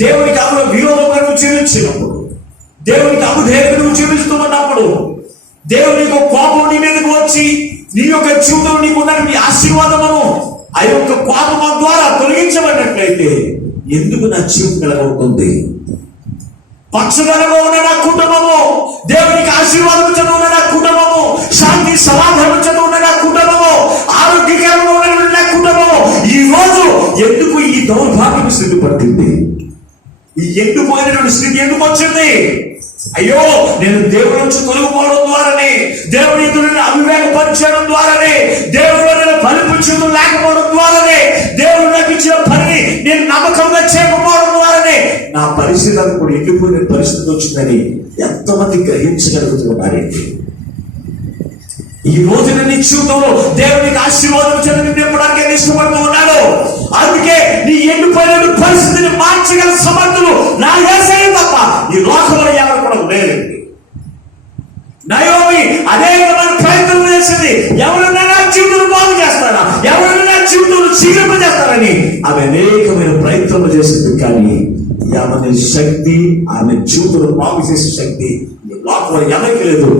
దేవునికి అందులో విరోధంగా నువ్వు జీవించినప్పుడు, దేవునికి అబుధేయంగా నువ్వు జీవిస్తున్నప్పుడు, దేవుని యొక్క కోపం నీ మీదకి వచ్చి నీ యొక్క జీవితం నీకు ఉన్నటువంటి ఆశీర్వాదమును ఆ యొక్క కోపం ద్వారా తొలగించబడినట్లయితే ఎందుకు నా జీవితం కలగవుతుంది? పక్షులుగా ఉన్న నా కుటుంబము, దేవునికి ఆశీర్వాదం చదువున్న నా కుటుంబము, శాంతి సమాధానం చదువున్న నా కుటుంబము, ఆరోగ్యకరంగా ఉన్న నా కుటుంబము ఈ రోజు ఎందుకు ఈ దౌర్భాగ్యం స్థితి పట్టింది? ఈ ఎండిపోయినటువంటి స్థితి ఎందుకు వచ్చింది? అయ్యో, నేను దేవుడి నుంచి తొలగిపోవడం ద్వారానే, దేవుడి ఎదురు అవివేకపరిచడం ద్వారానే, దేవుడు నేను ఫలిపించడం లేకపోవడం ద్వారానే, దేవుడు నాకు ఇచ్చిన పనిని నేను నమ్మకంగా చేయకపోవడం ద్వారానే నా పరిస్థితి అది కూడా ఎండిపోయిన పరిస్థితి వచ్చిందని ఎంతమంది గ్రహించగలుగుతున్నారండి? ఈ రోజు నీ జీవితంలో దేవునికి ఆశీర్వాదం చదివి నింపడానికి ఇష్టపడుతూ ఉన్నాడు. అందుకే నీ ఎండిపోయిన పరిస్థితిని మార్చగల సమర్థులు నా యేసయ్య తప్ప ఈ లోకంలో ఎవరు కూడా లేరండి. నయోమి అనేకమైన ప్రయత్నం చేసింది, ఎవరైనా నా జీవితం బాగు చేస్తారా, ఎవరైనా నా జీవితంలో చీలింపజేస్తారని ఆమె అనేకమైన ప్రయత్నం చేసింది. కానీ ఆమె శక్తి, ఆమె జీవితంలో బాగు చేసే శక్తి లోకంలో ఎవరికి లేదు.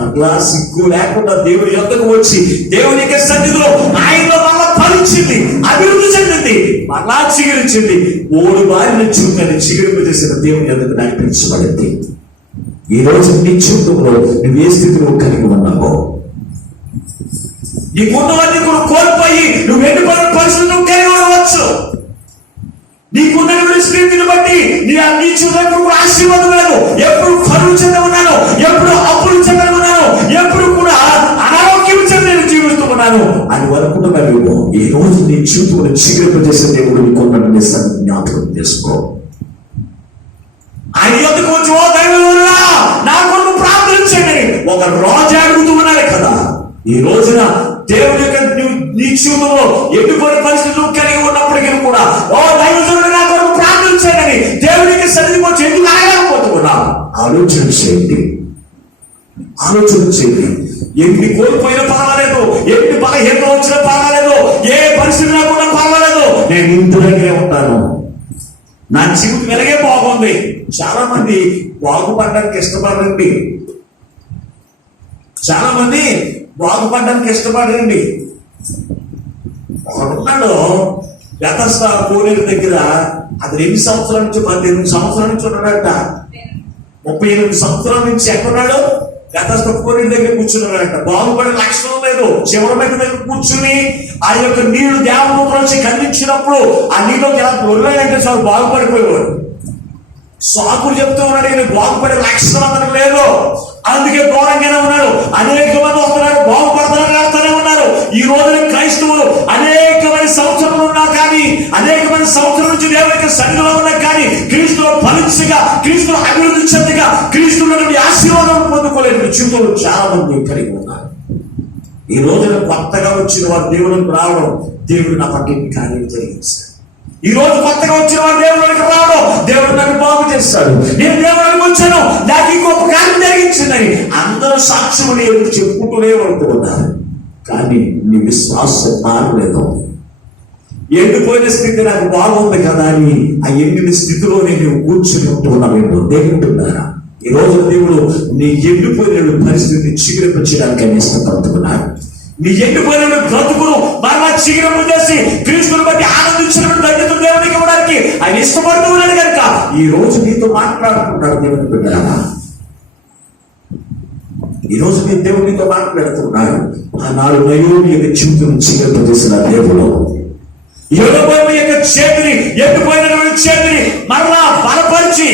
అట్లా సిగ్గు లేకుండా దేవుడి యొద్దకు వచ్చి దేవుని యొక్క సన్నిధిలో ఆయనలో మళ్ళా ఫలించింది, అభివృద్ధి చెందింది, మళ్ళా చిగురించింది. 3 వారిని చూపుని చిగురింపు చేసిన దేవుని యొద్దకు నడిపించబడింది. ఈ రోజు నీ జీవితంలో నువ్వు ఏ స్థితిలో కలిగి ఉన్నావో, నీకున్నవన్నీ కూడా కోల్పోయి నువ్వు ఎండిపోయిన పరిస్థితులు నువ్వు కలిగి ఉండవచ్చు. నీకున్నటువంటి స్థితిని బట్టి నీ జీవితంలో కూడా ఆశీర్వాదం లేదు. ఎప్పుడు కరువు చెంద ఉన్నాను, ఎప్పుడు అప్పులు చెంద ఉన్నాను, ఎప్పుడు కూడా అనారోగ్యం చెంది నేను జీవిస్తూ ఉన్నాను అని అనుకుంటున్నాను. ఈ రోజు నీ జీవితంలో చిగురింపు చేసే దేవుడు నీకున్నటువంటి జ్ఞాపకం చేసుకో. ఆయన యొద్దకు వచ్చి, ఓ దైవమా నా కొరకు ప్రార్థించండి ఒక రోజు అడుగుతూ ఉన్నారు కదా. ఈ రోజున దేవుని యొక్క నీ జీవితంలో ఎండిపోయిన పరిస్థితులు కలిగి ఉన్నప్పటికీ కూడా, ఓ దైవజనుడు నా కొరకు ప్రార్థించండి దేవునికి సన్నిధికి వచ్చి ఎందుకు ఆగలేకపోతున్నా? ఆలోచన చేయండి, ఆలోచన చేయండి. ఎన్ని కోల్పోయినా పర్వాలేదు, ఎన్ని బలహీనత వచ్చినా పర్వాలేదు, ఏ పరిస్థితి రాకుండా పర్వాలేదు, నేను ఇంటి దగ్గరే ఉంటాను, నా జీవితం వెలగే బాగుంది. చాలా మంది బాగుపడడానికి ఇష్టపడండి, చాలా మంది బాగుపడడానికి ఇష్టపడండి. ఒకడున్నాడు గతస్థ కోనేరు దగ్గర, అది 2 సంవత్సరాల నుంచి 18 సంవత్సరాల నుంచి ఉన్నాడట. 38 సంవత్సరాల నుంచి ఎక్కడున్నాడు? గతస్థ కోనేరు దగ్గర కూర్చున్నాడట. బాగుపడే లక్షణం లేదు. చివరి దగ్గర కూర్చుని ఆ యొక్క నీళ్లు దేవదూతల నుంచి ఖండించినప్పుడు ఆ నీళ్ళకి ఎలా దొరలేదంటే చాలు బాగుపడిపోయేవాడు. సాకులు చెప్తూ ఉన్నాడు, ఈయన బాగుపడే లక్షణం అతను లేదు, అందుకే ఘోరంగానే ఉన్నాడు. అనేక మంది వస్తున్నారు, బాగుపడతానే ఉన్నారు. ఈ రోజున క్రైస్తవులు అనేకమైన సంవత్సరాలు ఉన్నా కానీ, అనేకమైన సంవత్సరాల నుంచి దేవునికి సన్నిధిలో ఉన్నా కానీ క్రీస్తులో ఫలించగా, క్రీస్తులో అభివృద్ధి చెందగా, క్రీస్తులో ఆశీర్వాదం పొందుకోలేని జీవితంలో చాలా మంది కలిగి ఉన్నారు. ఈ రోజున కొత్తగా వచ్చిన వారు దేవునికి రావడం, దేవుడు నా పట్ల కార్యం జరిగించాడు. ఈ రోజు కొత్తగా వచ్చిన వారు దేవుడికి రావడం, దేవుడు నన్ను బాగు చేస్తాడు, నేను దేవుడికి వచ్చాను, నాకు ఈ గొప్ప కార్యం జరిగించిందని అందరూ సాక్ష్యమని ఎందుకు చెప్పుకుంటూనే ఉంటున్నారు. కానీ నీ విశ్వాసం మారలేదు. ఎండిపోయిన స్థితి నాకు బాగుంది కదా అని ఆ ఎండిన స్థితిలో నేను కూర్చుని ఉంటున్నావేమో దేవుడున్నారా? ఈ రోజు దేవుడు నీ ఎండిపోయిన పరిస్థితిని చిగురింపచేయడానికి ఆయన ఇష్టపడుతున్నాడు. నీ ఎండిపోయిన బ్రతుకును మరలా చిగురింపు చేసి క్రీస్తుని బట్టి ఆనందించినప్పుడు ధన్యత దేవునికి ఇవ్వడానికి ఆయన ఇష్టపడుతూ ఉన్నాడు కనుక ఈ రోజు నీతో మాట్లాడుతున్నాడు. దేవుని బిడ్డలారా, ఈ రోజు నీ దేవునితో మాట్లాడుతున్నాడు. ఆనాడు నయోమి యొక్క జీవితం చిగురింపజేసిన దేవుడు యెహోవా యొక్క చేతిని, ఎండిపోయినటువంటి చేతిని మరలా బలపరిచి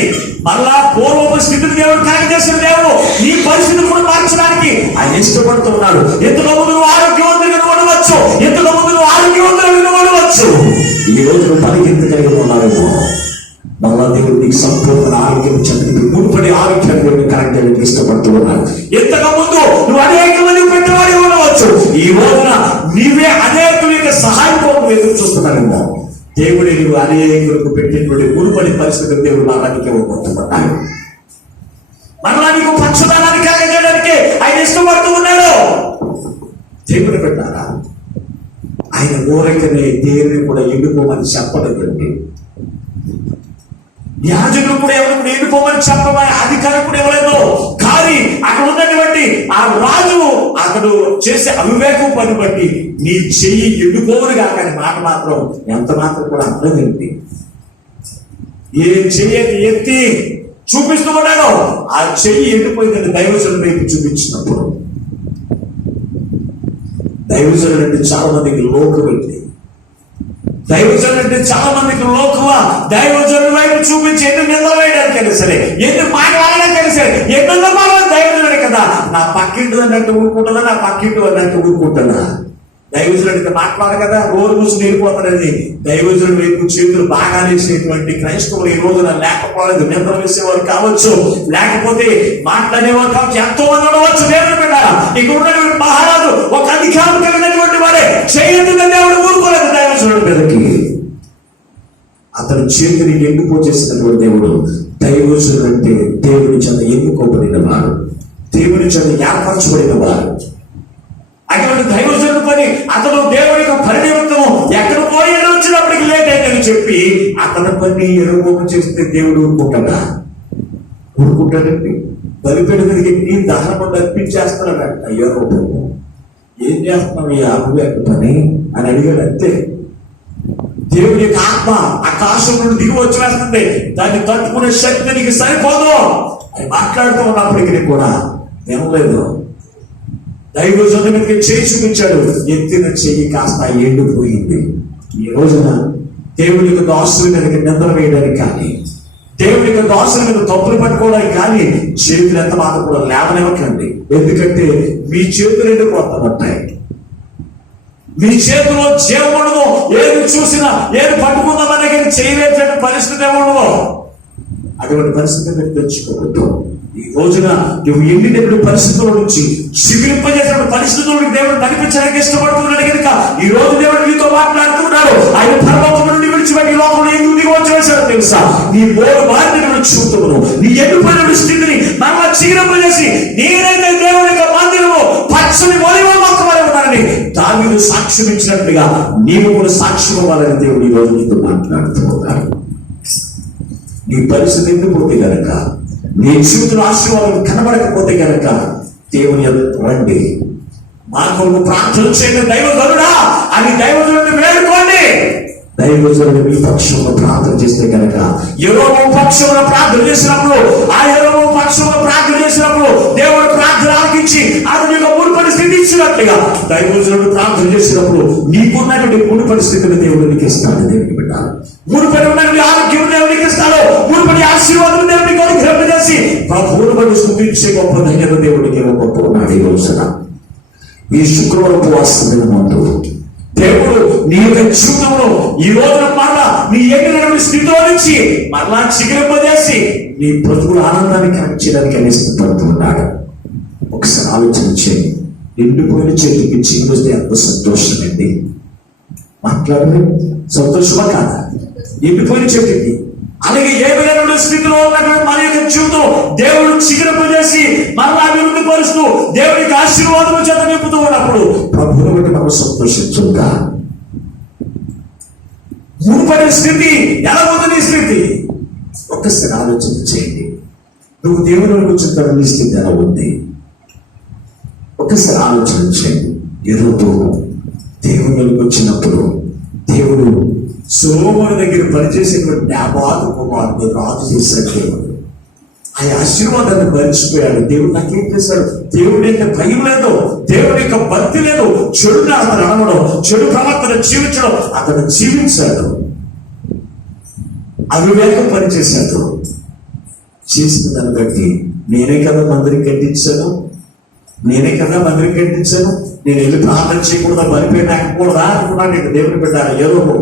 మరలా పూర్వపు స్థితిని దేవుడు కలగజేసిన దేవుడు నీ పరిస్థితిని కూడా మార్చడానికి ఆయన ఇష్టపడుతూ ఉన్నాడు. ఎంతలో ముందు నువ్వు ఆరోగ్యవంతులుగా ఉండవచ్చు, ఎంతలో ముందు నువ్వు ఆరోగ్యవంతులుగా ఉండవచ్చు. ఈ రోజు నువ్వు పరిగెత్త కలిగి ఉన్నావేమో, మళ్ళా దేవుడు నీకు సంపూర్ణ ఆరోగ్యం ఇచ్చేందుకు మునుపటి ఆరోగ్యాన్ని దేవుడిని కరెక్ట్ చేయడానికి ఇష్టపడుతూ ఉన్నాడు. ఇంతకు ముందు నువ్వు అనేక మంది పెట్టేవాడి ఉండవచ్చు, ఈ రోజున నీవే అనేకుల యొక్క సహాయం కోసం ఎదురు చూస్తున్నావేమో. దేవుడి నువ్వు అనేకులకు పెట్టినటువంటి మునుపటి పరిస్థితులు దేవుడు మరణానికి ఇవ్వబోతున్నాడు. మరణానికి పక్షదానాన్ని కలిగించడానికి ఆయన ఇష్టపడుతూ ఉన్నాడు. దేవుడు పెట్టారా, ఆయన ఊరకనే దేవుని కూడా ఎండుకోమని చెప్పలేదండి. యాజకులు కూడా ఎవరు ఎండుకోమని చెప్పమని అధికారం కూడా ఇవ్వలేదు. కానీ అక్కడ ఉన్నటువంటి ఆ రాజు అతడు చేసే అవివేకం పని బట్టి నీ చెయ్యి ఎండుకోవని కాక మాట మాత్రం ఎంత మాత్రం కూడా అర్థమైంది. ఏ చెయ్యి ఎత్తి చూపిస్తూ ఉన్నాడో ఆ చెయ్యి ఎండిపోయిందని దైవజనుడు వైపు చూపించినప్పుడు, దైవజనుడు అంటే చాలా మందికి లోకం ఉంది. దైవజనుడు అంటే చాలా మందికి లోకమా. దైవజనుడి వైపు చూపించి ఎన్ని నిందలు వేయడానికైనా సరే, ఎన్ని మాట్లాడడానికైనా సరే, ఎన్నో మాట్లాడే దైవజనుడే కదా. నా పక్కింటి అన్నట్టు ఊరుకుంటున్నా, నా పక్కింటి అన్నట్టు ఊరుకుంటున్నా. దైవజనుడితో మాట్లాడు కదా, రోజు కూర్చుని వెళ్ళిపోతారని దైవజనుడి వైపు చేతులు బాగా వేసేటువంటి క్రైస్తవులు ఈ రోజున లేకపోలేదు. నిద్ర వేసేవారు కావచ్చు, లేకపోతే మాట్లాడేవారు కావచ్చు, ఎంతో మంది ఉండవచ్చు. దేవుడు పెట్టారా, ఇక్కడ ఉన్నటువంటి మహారాజు ఒక అధికారం కలిగినటువంటి వాడే చేయకుండా దేవుడు ఊరుకోలేదు దైవజనుడి మీదకి. అతను చేతిని ఎండిపోచేసినటువంటి దేవుడు. దైవజనుడు అంటే దేవుని చేత ఎన్నుకోబడిన వాడు, దేవుని చేత ఏర్పరచబడిన వాడు. అటువంటి దైవజనుడు పని అతను దేవుడి యొక్క పరినిమిత్తము ఎక్కడ పోయి వచ్చినప్పటికి లేట్ అయిందని చెప్పి అతని పని ఎరుగోపు చేస్తే దేవుడు ఊరుకుంటాడా? ఊరుకుంటాడండి. బలిపీఠం మీదకి నీ దహనం అర్పించేస్తున్నాడంట. అయ్యో ఏం చేస్తున్నావు ఈ అవివేక పని అని అడిగాడు. అంతే. దేవుడి యొక్క ఆత్మ ఆకాశం నుండి దిగి వచ్చి వేస్తుంది, దాన్ని తట్టుకునే శక్తి నీకు సరిపోదు అని మాట్లాడుతూ ఉన్నప్పటికీ కూడా వినలేదు. దైవజనుడి మీదకి చేయి చూపించాడు, ఎత్తిన చెయ్యి కాస్త ఎండిపోయింది. ఈ రోజున దేవుడి యొక్క దాసుల మీదకి నిద్ర వేయడానికి కానీ, దేవుడి యొక్క దాసుల మీద తప్పులు పట్టుకోవడానికి కానీ చేతులు ఎంత మాత్రం కూడా లేవనివ్వకండి. ఎందుకంటే మీ చేతులు ఎండిపోతాయి. మీ చేతిలో జీవం ఉండదు. ఏది చూసినా ఏది పట్టుకుందామని చేయలేటువంటి పరిస్థితి ఏముండదు. అటువంటి పరిస్థితి మీరు తెచ్చుకోవద్దు. ఈ రోజున నువ్వు ఎండినప్పుడు పరిస్థితుల నుంచి శిబిరింపజేసిన పరిస్థితులకు దేవుడు నడిపించడానికి ఇష్టపడుతున్నాడు కనుక ఈ రోజు దేవుడు నీతో మాట్లాడుతున్నాడు. ఆయన పరలోకం నుండి విడిచిపెట్టి లోకంలో ఎందుకు దిగి వచ్చేసాడో తెలుసా? నీ బోరు బారిని విడిచిపోతున్నావు, నీ ఎండిపోయిన స్థితిని మరలా చిగిరింపజేసి నేనైతే దేవుని యొక్క మందిరము పచ్చని ఒలివ మొక్క వలె ఉన్నానని దావీదు సాక్ష్యం ఇచ్చినట్టుగా నీవు కూడా సాక్ష్యం ఇవ్వాలని దేవుడు ఈ రోజు నీతో మాట్లాడుతూ ఉన్నాడు. నీ పరిస్థితి ఎండిపోతే కనుక, నీ జీవితంలో ఆశీర్వాదం కనబడకపోతే కనుక దేవుని ఎదుట రండి. మాకు ప్రార్థన చేయండి దైవజనుడా అని దైవజనుడిని వేడుకోండి. దైవజనుడు మీ పక్షంలో ప్రార్థన చేస్తే కనుక, యెహోవా పక్షంలో ప్రార్థన చేసినప్పుడు, ఆ యెహోవా పక్షంలో ప్రార్థన చేసినప్పుడు దేవుడు ప్రార్థన ఆలకించి అతని యొక్క మునుపటి స్థితి ఇచ్చినట్లుగా దైవజనుడు ప్రార్థన చేసినప్పుడు నీకున్నటువంటి మునుపటి స్థితిని దేవుడు నీకు ఇస్తాడు. దేవుడికి పెట్టాలి. మునుపటి ఉన్నటువంటి ఆరోగ్యం దేవుడికి ఇస్తాడు. మునుపటి ఆశీర్వాదం దేవుడికి అనుగ్రహం చేసి ప్రభువును బట్టి స్తుతించే గొప్ప ధన్యత దేవుడికి ఇవ్వబోతున్నాడు. ఈ రోజున ఈ శుక్రవారం ఉపవాసం ముందు దేవుడు నీ యొక్క జీవితంలో ఈ రోజున మరలా నీ ఎండిన స్థితిలో నుంచి మరలా చిగిరింపజేసి నీ బ్రతుకుల ఆనందాన్ని కనిపించడానికి ఆయన ఇష్టపడుతున్నాడు. ఒకసారి ఆలోచన చేయండి. ఎండిపోయిన చేతికి చిగురిస్తే ఎంత సంతోషం అండి. మాట్లాడలేదు, సంతోషమా కాదా? ఎండిపోయిన చేతికి. అలాగే ఏ విధమైన స్థితిలో ఉన్నటువంటి మన యొక్క జీవితం దేవుడు చిగురింపజేసి మరలా అభివృద్ధి పరుస్తూ దేవుడికి ఆశీర్వాదం చేత నింపుతూ ఉన్నప్పుడు ప్రభువుని బట్టి మనం సంతోషించుగా. మునుపటి స్థితి ఎలా ఉంది నీ స్థితి? ఒక్కసారి ఆలోచన చేయండి. నువ్వు దేవుని వచ్చిన నీ స్థితి ఎలా ఉంది? ఒక్కసారి ఆలోచన చేయండి. ఈరోజు దేవుని వచ్చినప్పుడు దేవుడు సొలొమోను దగ్గర పనిచేసేటువంటి నాబాతు కుమారుడు రాజు చేశాడు. దేవుడు ఆ ఆశీర్వాదాన్ని మరిచిపోయాడు. దేవుడు నాకేం చేశాడు? దేవుడి యొక్క భయం లేదు, దేవుడి యొక్క భక్తి లేదు. చెడుని అతను అనడం, చెడు ప్రవర్తన జీవించడం అతను జీవించాడు. అవివేకం పనిచేశాడు. చేసిన దాన్ని బట్టి నేనే కదా మందిరం కట్టించాను, నేను వెళ్ళి ప్రార్థన చేయకూడదా, బలిపేయకూడదా అనుకున్నాడు. దేవుని బిడ్డ యోబు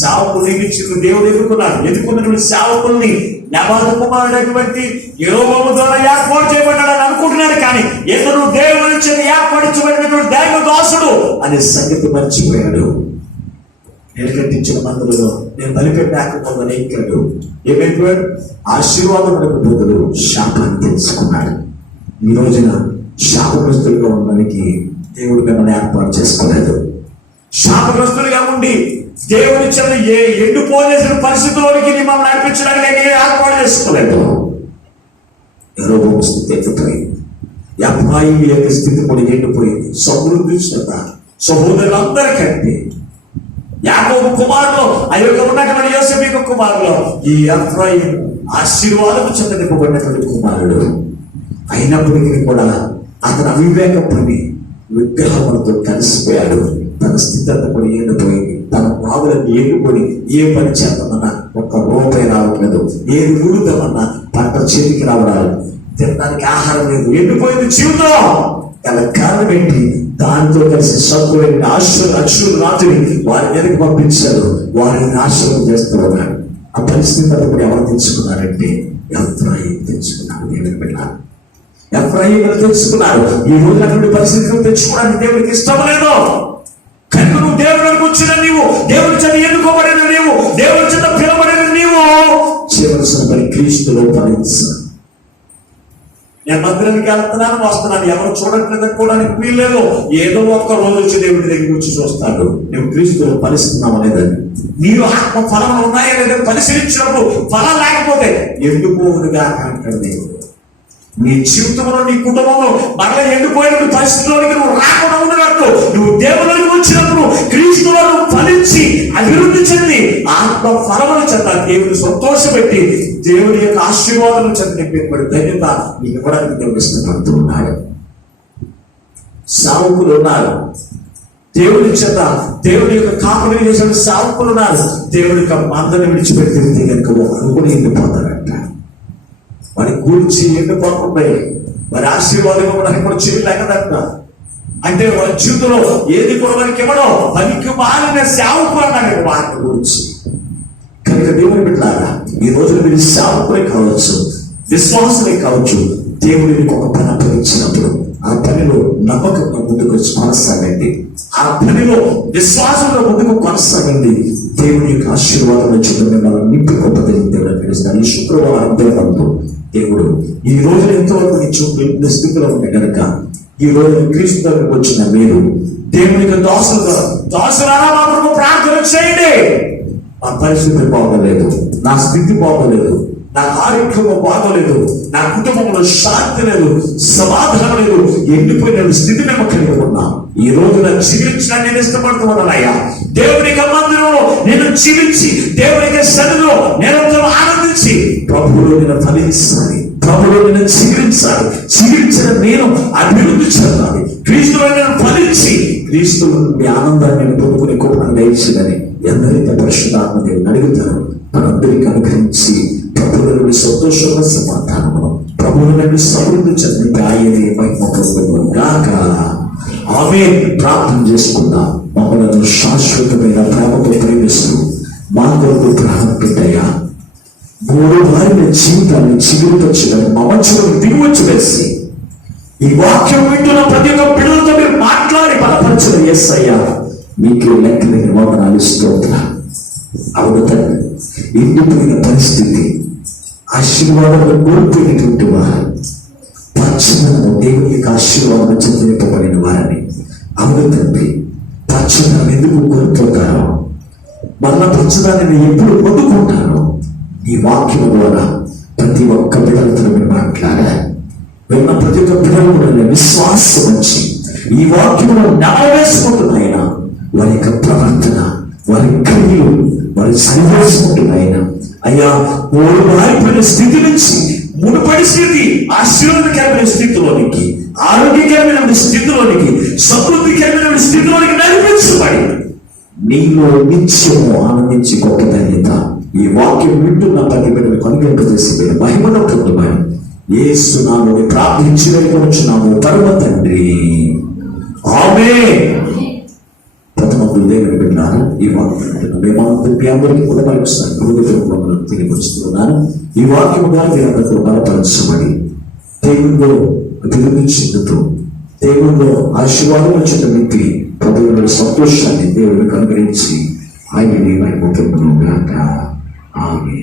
సేవకులు ఇచ్చిన దేవుడు ఎదుర్కొన్నటువంటి సేవకుల్ని నెబాతు కుమారుడైనటువంటి యెరోబోము ద్వారా ఏర్పాటు చేయబడ్డాడని అనుకుంటున్నాడు. కానీ ఇతను దేవుని చేత ఏర్పరచబడినటువంటి దైవ దాసుడు అనే సంగతి మర్చిపోయాడు. నేను కట్టించిన మందులలో నేను బలిపెట్టాకపోదని ఎక్కాడు. ఏమైపోయాడు? ఆశీర్వాదములకు బదులు శాపాన్ని తెలుసుకున్నాడు. ఈ రోజున శాపగ్రస్తులుగా ఉండడానికి దేవుడు మిమ్మల్ని ఏర్పాటు చేసుకోలేదు. శాపగ్రస్తులుగా ఉండి దేవుని చెంత ఎండిపోలేసిన పరిస్థితుల్లోనికి మిమ్మల్ని నడిపించడానికి నేను ఏర్పాటు చేసుకోలేదు. యెరోబోము స్థితి ఎత్తిపోయింది. ఎఫ్రాయిము యొక్క స్థితి కూడా ఎండిపోయింది. సమృద్ధి చేత సహోదరులందరికంటే యాకోబు కుమారులు అయోగ్య ఉన్నటువంటి యోసేపు యొక్క కుమారులు ఈ ఎఫ్రాయిము ఆశీర్వాదము చేత నింపబడినటువంటి కుమారుడు. అయినప్పటికీ కూడా అతను అవివేకపడి విగ్రహములతో కలిసిపోయాడు. తన స్థితి అంతా కూడా ఎండిపోయింది. తన బాధలను ఎండిపోయి ఏ పని చేద్దామన్నా ఒక్క రూపాయి రావట్లేదు. ఏది ఊరుదామన్నా పంట చేతికి రావడాలి. తినడానికి ఆహారం లేదు. ఎండిపోయింది జీవితం. గల కారణం ఏంటి? దానితో కలిసి సత్తులైన అక్షులు రాజుని వారి మీదకి పంపించారు. వారిని నాశనం చేస్తూ ఉన్నాడు. ఆ పరిస్థితి అంతా కూడా ఎవరు తెచ్చుకున్నారంటే ఎఫ్రాయిము తెచ్చుకున్నాడు. దేవుని బిడ్డ ఎఫ్రాయిము తెచ్చుకున్నారు. ఈ రోజు అటువంటి పరిస్థితులు తెచ్చుకోవడానికి దేవుడికి ఇష్టం లేదు. కనుక నువ్వు దేవుడికి వచ్చిన నీవు, దేవుడి చేత ఎన్నుకోబడిన నీవు, దేవుడి చేత పిలవబడిన నీవు చేయవలసిన పని క్రీస్తులో ఫలించాలి. నేను మందిరానికి వెళ్తున్నాను, వస్తున్నాను, ఎవరు చూడట్లేదు అనుకోవడానికి వీల్లేదు. ఏదో ఒక్క రోజు వచ్చి దేవుడి దగ్గరికి వచ్చి చూస్తాడు. నువ్వు క్రీస్తులో ఫలిస్తున్నావు అనేదని. నీరు ఆత్మ ఫలం ఉన్నాయా లేదని పరిశీలించినప్పుడు ఫలం లేకపోతే ఎండిపోవునుగా అంటాడు దేవుడు. నీ జీవితంలో నీ కుటుంబంలో మరలా ఎండిపోయిన పరిస్థితుల్లోకి నువ్వు రాకుండా ఉన్నట్టు నువ్వు దేవుడికి వచ్చినప్పుడు క్రీస్తులో ఫలించి అభివృద్ధి చెంది ఆత్మ ఫలముల చేత దేవుని సంతోషపెట్టి దేవుడి యొక్క ఆశీర్వాదం చేత నింపబడి ధన్యత నీకు ఇవ్వడానికి దేవుడు ఇష్టపడుతూ ఉన్నాడు. సావుకులు ఉన్నారు. దేవుడి చేత దేవుడి యొక్క కాపులు చేసిన సావుకులు ఉన్నారు. దేవుడి యొక్క మందని విడిచిపెట్టి కనుక వారు కూడా ఎండిపోతారంట. వారి కూర్చి ఎండిపోతున్నాయి. వారి ఆశీర్వాదం ఇవ్వడానికి కూడా చేయలేకదంట. అంటే వాళ్ళ జీవితంలో ఏది కూడా వారికి ఇవ్వడం పనికి మారిన సేవకులు అన్నాడు వారిని గురించి. కనుక దేవుని బిడ్డలారా, ఈ రోజున మీరు సేవకులే కావచ్చు, విశ్వాసులే కావచ్చు. దేవుడికి ఒక పని అప్పగించినప్పుడు ఆ పనిలో నమ్మకంగా ముందుకు కొనసాగండి. ఆ పనిలో విశ్వాసంలో ముందుకు కొనసాగండి. దేవుని యొక్క ఆశీర్వాదం వచ్చిన మిమ్మల్ని నింపుకోపదని దేవుడు తెలుస్తాను. ఈ శుక్రవారం దేవంలో దేవుడు ఈ రోజున ఎంతవరకు నీ స్థితిలో ఉంటే కనుక ఈ రోజు క్రీస్తు దగ్గరకు వచ్చిన మీరు దేవునికి దాసులారా మా కొరకు ప్రార్థన చేయండి. నా పరిస్థితి బాగోలేదు, నా స్థితి బాగోలేదు, నా ఆరోగ్యం బాగోలేదు, నా కుటుంబంలో శాంతి లేదు, సమాధానం లేదు, ఎండిపోయిన స్థితి మేము కలిగి ఉన్నాం. ఈ రోజు నన్ను జీవించడానికి నేను ఇష్టపడుతున్నానయ్యా. దేవుని మందిరంలో నేను జీవించి దేవునికి సన్నిధిలో నేను ఆనందించి ప్రభువులో నేను ఫలించాలి, ప్రభువులో నేను జీవించాలి, జీవించిన నేను అభివృద్ధి చెందాలి, క్రీస్తులో నేను ఫలించి క్రీస్తు నుండి ఆనందాన్ని నేను పొందుకునే కోపం దయచేదని ఎందరైతే పరిశుద్ధాత్మ దేవుని అడుగుతారు మనందరికీ అనుగ్రహించి ప్రభువుల నుండి సంతోషంగా సమాధానము, ప్రభువుల నుండి సమృద్ధి చెంది ఆయనే మహిమ పొందుగాక. ఆమేన్. ప్రార్థన చేసుకుందాం. మమ్మల్ని శాశ్వతమైన ప్రేమతో ప్రేమిస్తూ మా కొరకు ప్రాణం పెట్టయ్యా. 3 వారిన జీవితాన్ని చిగురుపరచడం మమచులను దిగువచ్చు వేసి ఈ వాక్యం వింటున్న ప్రతి ఒక్క పిల్లలతో మీరు మాట్లాడి బలపరచడం యేసయ్యా మీకే లెక్కలేని వందనాలు స్తోత్రం. అవును తండ్రి, ఎండిపోయిన పరిస్థితి ఆశీర్వాదాలు కోల్పోయినటువంటి వారు పచ్చదనం దేవుని యొక్క ఆశీర్వాదం చెందింపబడిన వారిని అవును తండ్రి పచ్చదనం ఎందుకు కోల్పోతారో మరణ పచ్చదాన్ని ఎప్పుడు పొందుకుంటారో ఈ వాక్యం ద్వారా ప్రతి ఒక్క బిడ్డలతో మీరు మాట్లాడారు. విన్న ప్రతి ఒక్క బిడ్డలు కూడా విశ్వాసం వచ్చి ఈ వాక్యంలో నెరవేర్చుకుంటున్నాయినా వారి యొక్క ప్రవర్తన, వారి క్రియలు వారి సరివేసుకుంటున్నాయినా అయ్యా మారిపోయిన స్థితి నుంచి మునుపటి స్థితి ఆశీర్వాదకరమైన స్థితిలోనికి, ఆరోగ్యకరమైన స్థితిలోనికి, సమృద్ధికరమైన స్థితిలోనికి నడిపించబడి నీలో నిత్యము ఆనందించి గొప్ప ధన్యత ఈ వాక్యం వింటున్న ప్రతి బిడ్డను కనుగొంపజేసి మీరు మహిమను పొందమని యేసు నామములో ప్రార్థించి వేడుకొనుచున్నాము పరమ తండ్రి. ఆమేన్. ప్రథమ దేవుని బిడ్డలారా, ఈ వాక్యం మేమందరికీ అందరికీ కూడా మరొకసారి భూమిలో తెలియపరుస్తున్నాను. ఈ వాక్యం ద్వారా మీరందరూ బలపరచబడి దేవుల్లో అభివృద్ధి చెందుతూ దేవుల్లో ఆశీర్వాదం చెందబెట్టి ప్రభువుల సంతోషాన్ని దేవుడికి అనుగ్రహించి ఆయన ముఖ్యముగా ఆమె